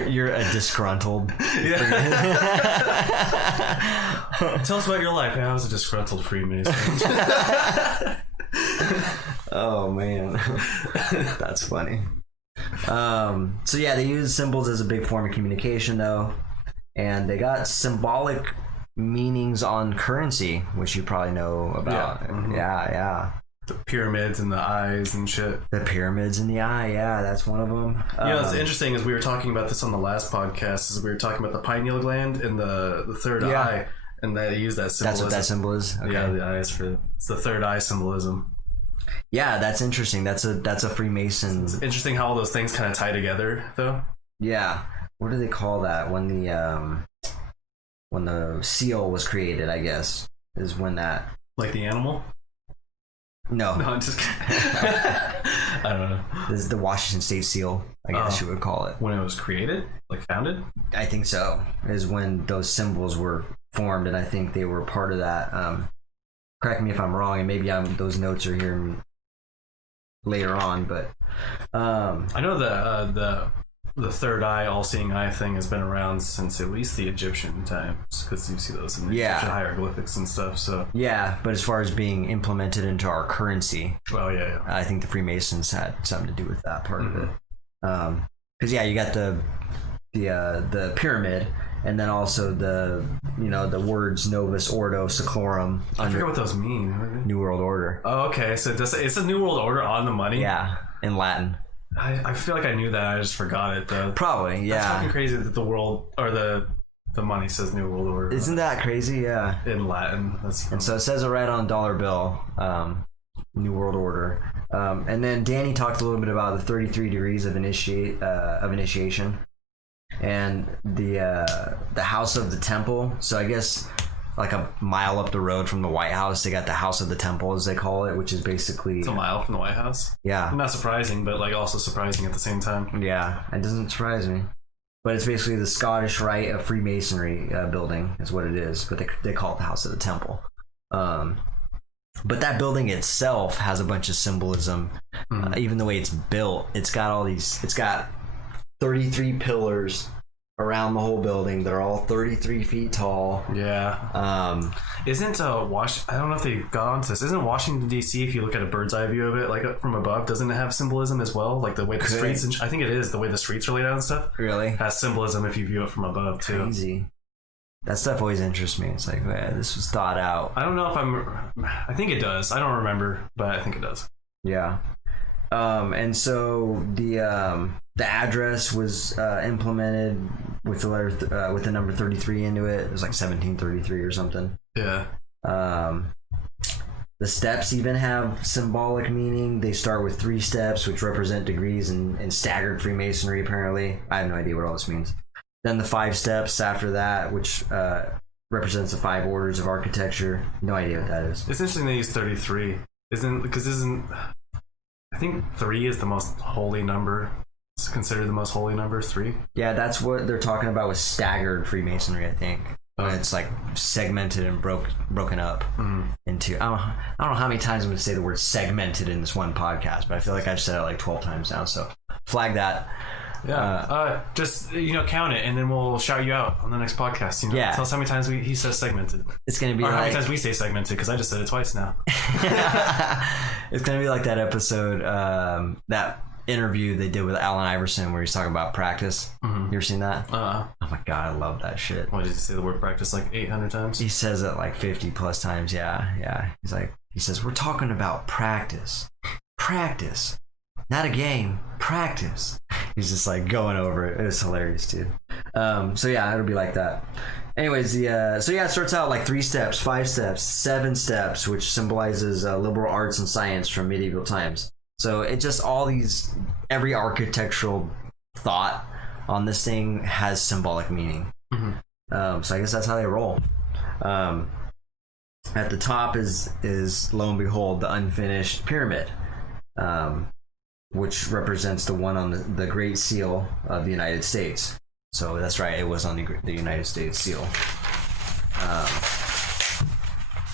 You're a disgruntled. Tell us about your life. I was a disgruntled Freemason. Oh man, that's funny. So yeah, they use symbols as a big form of communication though, and they got symbolic meanings on currency, which you probably know about. Yeah. The pyramids and the eyes and shit. The pyramids in the eye, yeah, that's one of them. What's interesting is we were talking about this on the last podcast. Is we were talking about the pineal gland and the third eye, and they use that symbolism. That's what that symbol is. Okay. Yeah, the eyes it's the third eye symbolism. Yeah, that's interesting. That's a Freemason. It's interesting how all those things kind of tie together, though. Yeah, what do they call that when the seal was created? I guess is when that. Like the animal. No, I'm just kidding. I don't know. This is the Washington State seal, I guess you would call it. When it was created? Like founded? I think so. Is when those symbols were formed, and I think they were part of that. Correct me if I'm wrong, and maybe those notes are here later on, but... I know the third eye, all-seeing eye thing has been around since at least the Egyptian times, because you see those in the Egyptian hieroglyphics and stuff. So yeah, but as far as being implemented into our currency, well, yeah. I think the Freemasons had something to do with that part of it. Because you got the pyramid, and then also the words Novus Ordo Seclorum. I forget what those mean. New World Order. Oh, okay. So it's a New World Order on the money. Yeah, in Latin. I feel like I knew that. I just forgot it though. Probably, yeah. That's fucking crazy that the world or the money says New World Order. Isn't that crazy? Yeah. In Latin. And so it says it right on a dollar bill. New World Order. And then Danny talked a little bit about the 33 degrees of initiation, and the House of the Temple. So I guess like a mile up the road from the White House, they got the House of the Temple, as they call it, which is basically... It's a mile from the White House? Yeah. Not surprising, but like also surprising at the same time. Yeah, it doesn't surprise me. But it's basically the Scottish Rite of Freemasonry building is what it is, but they call it the House of the Temple. But that building itself has a bunch of symbolism. Even the way it's built, it's got 33 pillars around the whole building. They're all 33 feet tall. Yeah. Isn't I don't know if they got onto this. Isn't Washington D.C., if you look at a bird's eye view of it, like from above, doesn't it have symbolism as well? Like the way the streets, I think it is the way the streets are laid out and stuff. Really? Has symbolism if you view it from above too. Crazy. That stuff always interests me. It's like, man, this was thought out. I don't know if I think it does. I don't remember, but I think it does. Yeah. And so the address was implemented with the letter with the number 33 into it. It was like 1733 or something. Yeah. The steps even have symbolic meaning. They start with 3 steps, which represent degrees in staggered Freemasonry. Apparently, I have no idea what all this means. Then the 5 steps after that, which represents the 5 orders of architecture. No idea what that is. It's interesting they use 33. I think 3 is the most holy number. It's considered the most holy number, 3. Yeah, that's what they're talking about with staggered Freemasonry, I think. When it's like segmented and broken up into. I don't know how many times I'm going to say the word segmented in this one podcast, but I feel like I've said it like 12 times now. So flag that. Yeah. Just count it, and then we'll shout you out on the next podcast. Yeah. Tell us how many times he says segmented. It's going to be or like, how many times we say segmented, because I just said it twice now. It's going to be like that episode, that interview they did with Allen Iverson where he's talking about practice. You ever seen that? Oh my god, I love that shit. What, did he say the word practice like 800 times? He says it like 50 plus times. Yeah. He says, we're talking about practice, not a game, practice. He's just like going over it. It was hilarious, dude. So yeah, it'll be like that. Anyways, it starts out like 3 steps, 5 steps, 7 steps, which symbolizes liberal arts and science from medieval times. So it just every architectural thought on this thing has symbolic meaning. So I guess that's how they roll. At the top is lo and behold the unfinished pyramid, which represents the one on the Great Seal of the United States. So that's right, it was on the United States seal.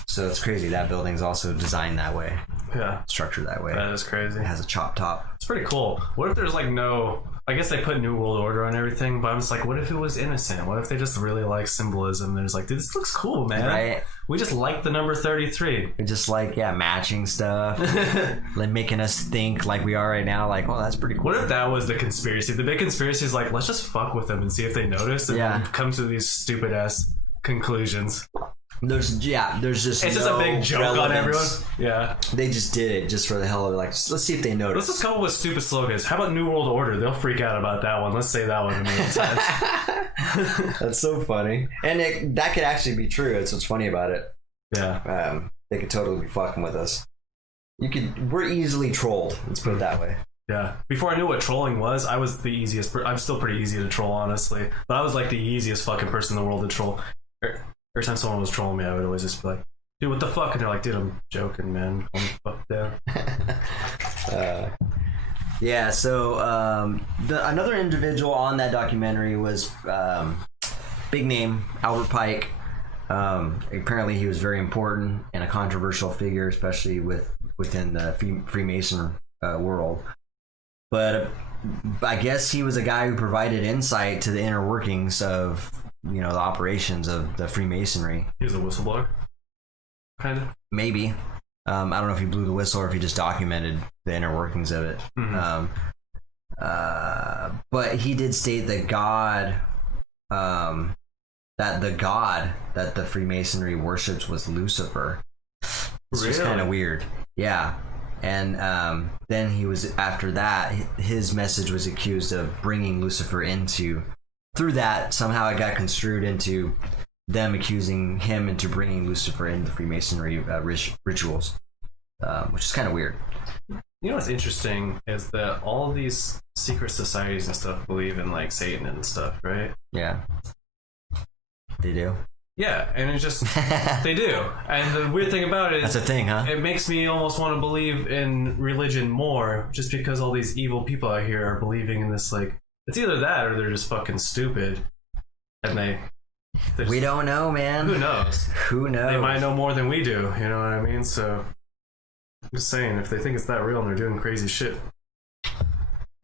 So it's crazy that building's also designed that way. Yeah. Structured that way. That is crazy. It has a chop top. It's pretty cool. What if there's like I guess they put New World Order on everything, but I'm just like, what if it was innocent? What if they just really like symbolism? They're just like, dude, this looks cool, man. Right? We just like the number 33. We're just like, matching stuff. Like making us think like we are right now, like, oh, that's pretty cool. What if that was the conspiracy? The big conspiracy is like, let's just fuck with them and see if they notice and then come to these stupid ass conclusions. There's just it's just a big joke relevance on everyone. Yeah, they just did it just for the hell of it. Like, let's see if they notice. Let's just come up with stupid slogans. How about New World Order? They'll freak out about that one. Let's say that one a million times. That's so funny, and that could actually be true. That's what's funny about it. Yeah, they could totally be fucking with us. We're easily trolled. Let's put it that way. Yeah. Before I knew what trolling was, I was the easiest. I'm still pretty easy to troll, honestly. But I was like the easiest fucking person in the world to troll. Every time someone was trolling me, I would always just be like, dude, what the fuck? And they're like, dude, I'm joking, man. Calm the fuck down. Yeah, so another individual on that documentary was big name, Albert Pike. Apparently he was very important and a controversial figure, especially within the Freemason world. But I guess he was a guy who provided insight to the inner workings of the operations of the Freemasonry. He was a whistleblower, kind of. Maybe. I don't know if he blew the whistle or if he just documented the inner workings of it. But he did state that the god that the Freemasonry worships was Lucifer. This was kind of weird. Yeah. And then after that, his message was accused of bringing Lucifer through that, somehow it got construed into them accusing him into bringing Lucifer into Freemasonry rituals, which is kind of weird. You know what's interesting is that all of these secret societies and stuff believe in like Satan and stuff, right? Yeah. They do? Yeah, and it's just, they do. And the weird thing about it is... That's a thing, huh? It makes me almost want to believe in religion more, just because all these evil people out here are believing in this, like... It's either that or they're just fucking stupid. And we don't know, man. Who knows? Who knows? They might know more than we do, you know what I mean? So, I'm just saying, if they think it's that real and they're doing crazy shit,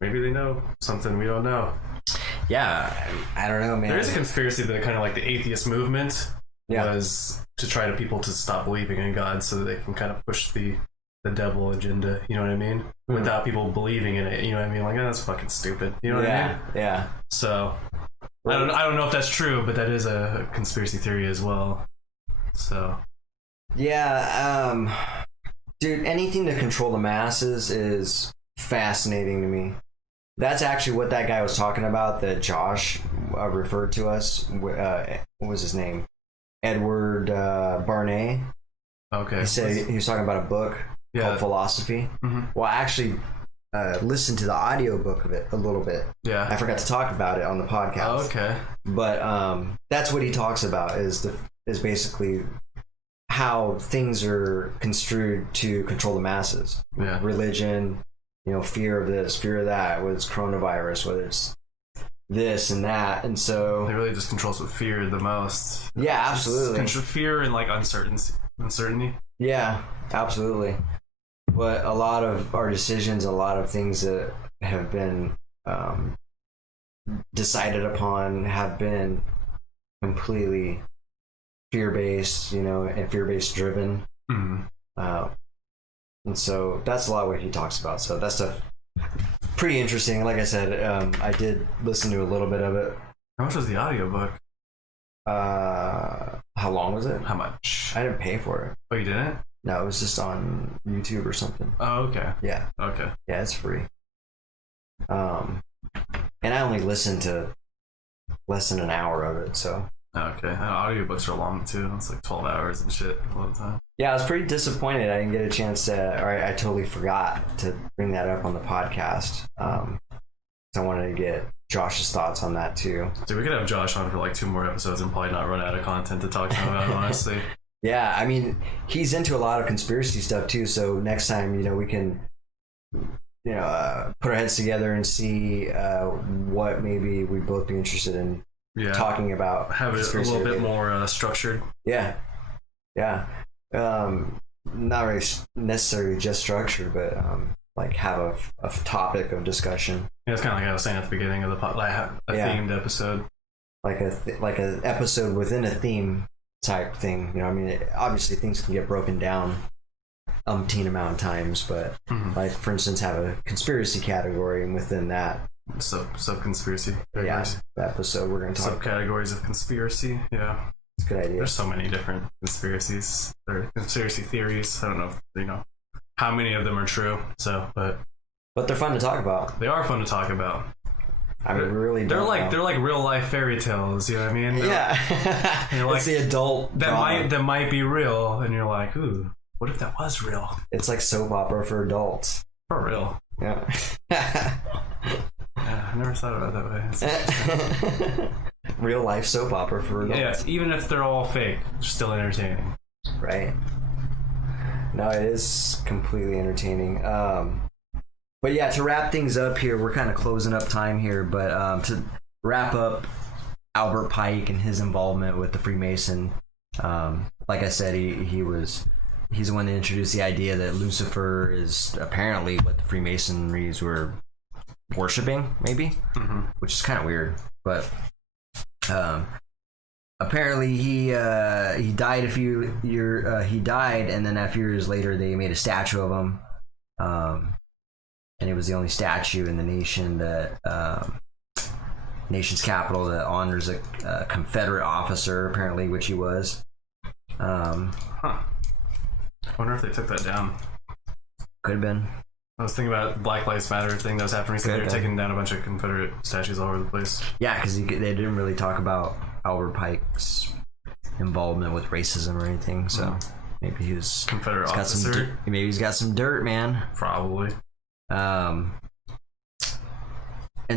maybe they know something we don't know. Yeah, I don't know, man. There is a conspiracy that kind of like the atheist movement was to try to people to stop believing in God so that they can kind of push the devil agenda, you know what I mean? Without people believing in it, you know what I mean? Like, that's fucking stupid, you know what I mean? Yeah. So, I don't know if that's true, but that is a conspiracy theory as well. So. Yeah, dude, anything to control the masses is fascinating to me. That's actually what that guy was talking about that Josh referred to us. What was his name? Edward Barnay. Okay. He said he was talking about a book called Philosophy. Well, I actually listened to the audio book of it a little bit. Yeah. I forgot to talk about it on the podcast. Oh, okay. But that's what he talks about is is basically how things are construed to control the masses. Yeah. Religion, fear of this, fear of that, whether it's coronavirus, whether it's this and that. And so It really just controls with fear the most. yeah, absolutely. Fear and like uncertainty. Yeah, absolutely. But a lot of our decisions, a lot of things that have been decided upon have been completely fear-based, and fear-based driven. Mm-hmm. And so that's a lot of what he talks about. So that stuff pretty interesting. Like I said, I did listen to a little bit of it. How much was the audiobook? How long was it? How much? I didn't pay for it. Oh, you didn't? No, it was just on YouTube or something. Oh, okay. Yeah. Okay. Yeah, it's free. And I only listened to less than an hour of it, so. Okay. And audiobooks are long too. It's like 12 hours and shit all the time. Yeah, I was pretty disappointed. I didn't get a chance to, or I totally forgot to bring that up on the podcast. So I wanted to get Josh's thoughts on that too. Dude, we could have Josh on for like 2 more episodes and probably not run out of content to talk to him about, honestly. Yeah, I mean, he's into a lot of conspiracy stuff too. So next time, we can, put our heads together and see what maybe we'd both be interested in talking about. Have it a little bit more structured. Yeah. Not really necessarily just structured, but like have a topic of discussion. Yeah, it's kind of like I was saying at the beginning of the themed episode. Like an episode within a theme type thing. Obviously things can get broken down umpteen amount of times, but like for instance, have a conspiracy category, and within that sub conspiracy. Yeah, the episode we're going to talk subcategories of conspiracy. Yeah, it's a good idea. There's so many different conspiracies or conspiracy theories. I don't know if how many of them are true. So, but they're fun to talk about. They are fun to talk about. I mean, really, they're like real life fairy tales. You know what I mean? It's the adult that might be real, and you're like, ooh, what if that was real? It's like soap opera for adults. For real. Yeah. I never thought about it that way. Real life soap opera for adults. Yeah, even if they're all fake, they're still entertaining. Right. No, it is completely entertaining. But yeah, to wrap things up here, we're kind of closing up time here, but to wrap up Albert Pike and his involvement with the Freemason, like I said, he's the one that introduced the idea that Lucifer is apparently what the Freemasonries were worshiping, maybe, which is kind of weird, but apparently he died he died, and then a few years later they made a statue of him, and it was the only statue in the nation that nation's capital that honors a Confederate officer, apparently, which he was. I wonder if they took that down. Could have been. I was thinking about Black Lives Matter thing that was happening recently. They were taking down a bunch of Confederate statues all over the place. Yeah, because they didn't really talk about Albert Pike's involvement with racism or anything. So maybe he was Confederate officer. Maybe he's got some dirt, man. Probably. And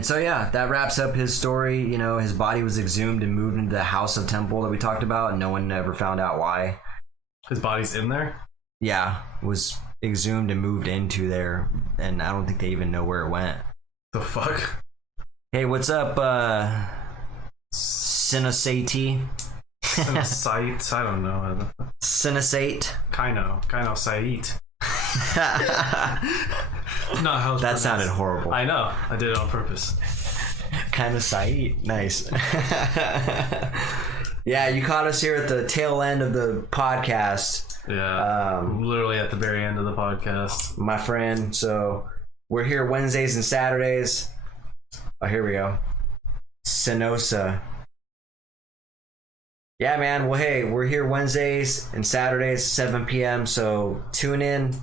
so yeah, that wraps up his story. His body was exhumed and moved into the House of Temple that we talked about, and no one ever found out why. His body's in there? Yeah, was exhumed and moved into there, and I don't think they even know where it went. The fuck? Hey, what's up, Cinesate? Cinesate? I don't know. Cinesate? Kaino Sait. Not how that sounded horrible. I know. I did it on purpose. Kind of Sait. Nice. Yeah, you caught us here at the tail end of the podcast. Yeah, literally at the very end of the podcast, my friend. So we're here Wednesdays and Saturdays. Oh, here we go. Senosa. Yeah, man. Well, hey, we're here Wednesdays and Saturdays, 7 p.m. So tune in.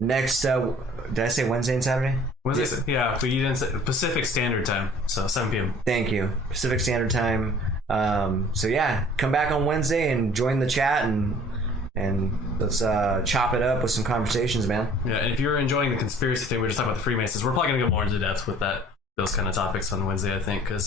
Next, did I say Wednesday and Saturday? Wednesday, yeah, but you didn't say Pacific Standard Time, so 7 p.m. Thank you. Pacific Standard Time. So yeah, come back on Wednesday and join the chat and let's chop it up with some conversations, man. Yeah, and if you're enjoying the conspiracy thing, we were just talking about the Freemasons. We're probably gonna go more into depth with those kind of topics on Wednesday, I think, because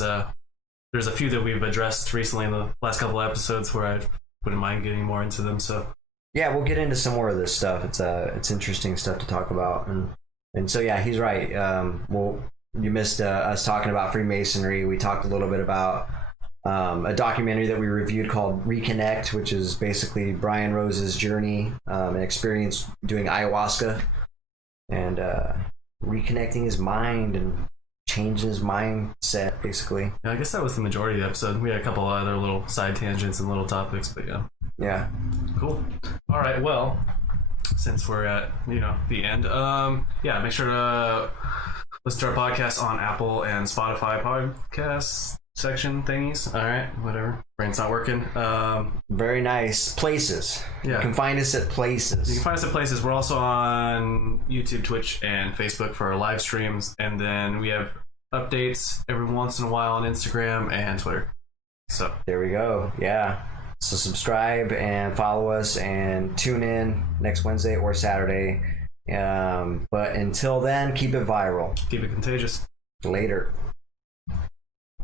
there's a few that we've addressed recently in the last couple of episodes where I've wouldn't mind getting more into them. So yeah, we'll get into some more of this stuff. It's interesting stuff to talk about, and so yeah, he's right. You missed us talking about Freemasonry. We talked a little bit about a documentary that we reviewed called Reconnect, which is basically Brian Rose's journey and experience doing ayahuasca and reconnecting his mind and changing his mindset, basically. yeah, I guess that was the majority of the episode. We had a couple other little side tangents and little topics, but yeah. Yeah. Cool. All right. Well, since we're at the end, yeah, make sure to listen to our podcast on Apple and Spotify podcast section thingies. All right, whatever. Brain's not working. Very nice places. Yeah. You can find us at places. You can find us at places. We're also on YouTube, Twitch, and Facebook for our live streams, and then we have updates every once in a while on Instagram and Twitter. So There we go. Yeah. So subscribe and follow us and tune in next Wednesday or Saturday. But until then, keep it viral. keep it contagious. Later.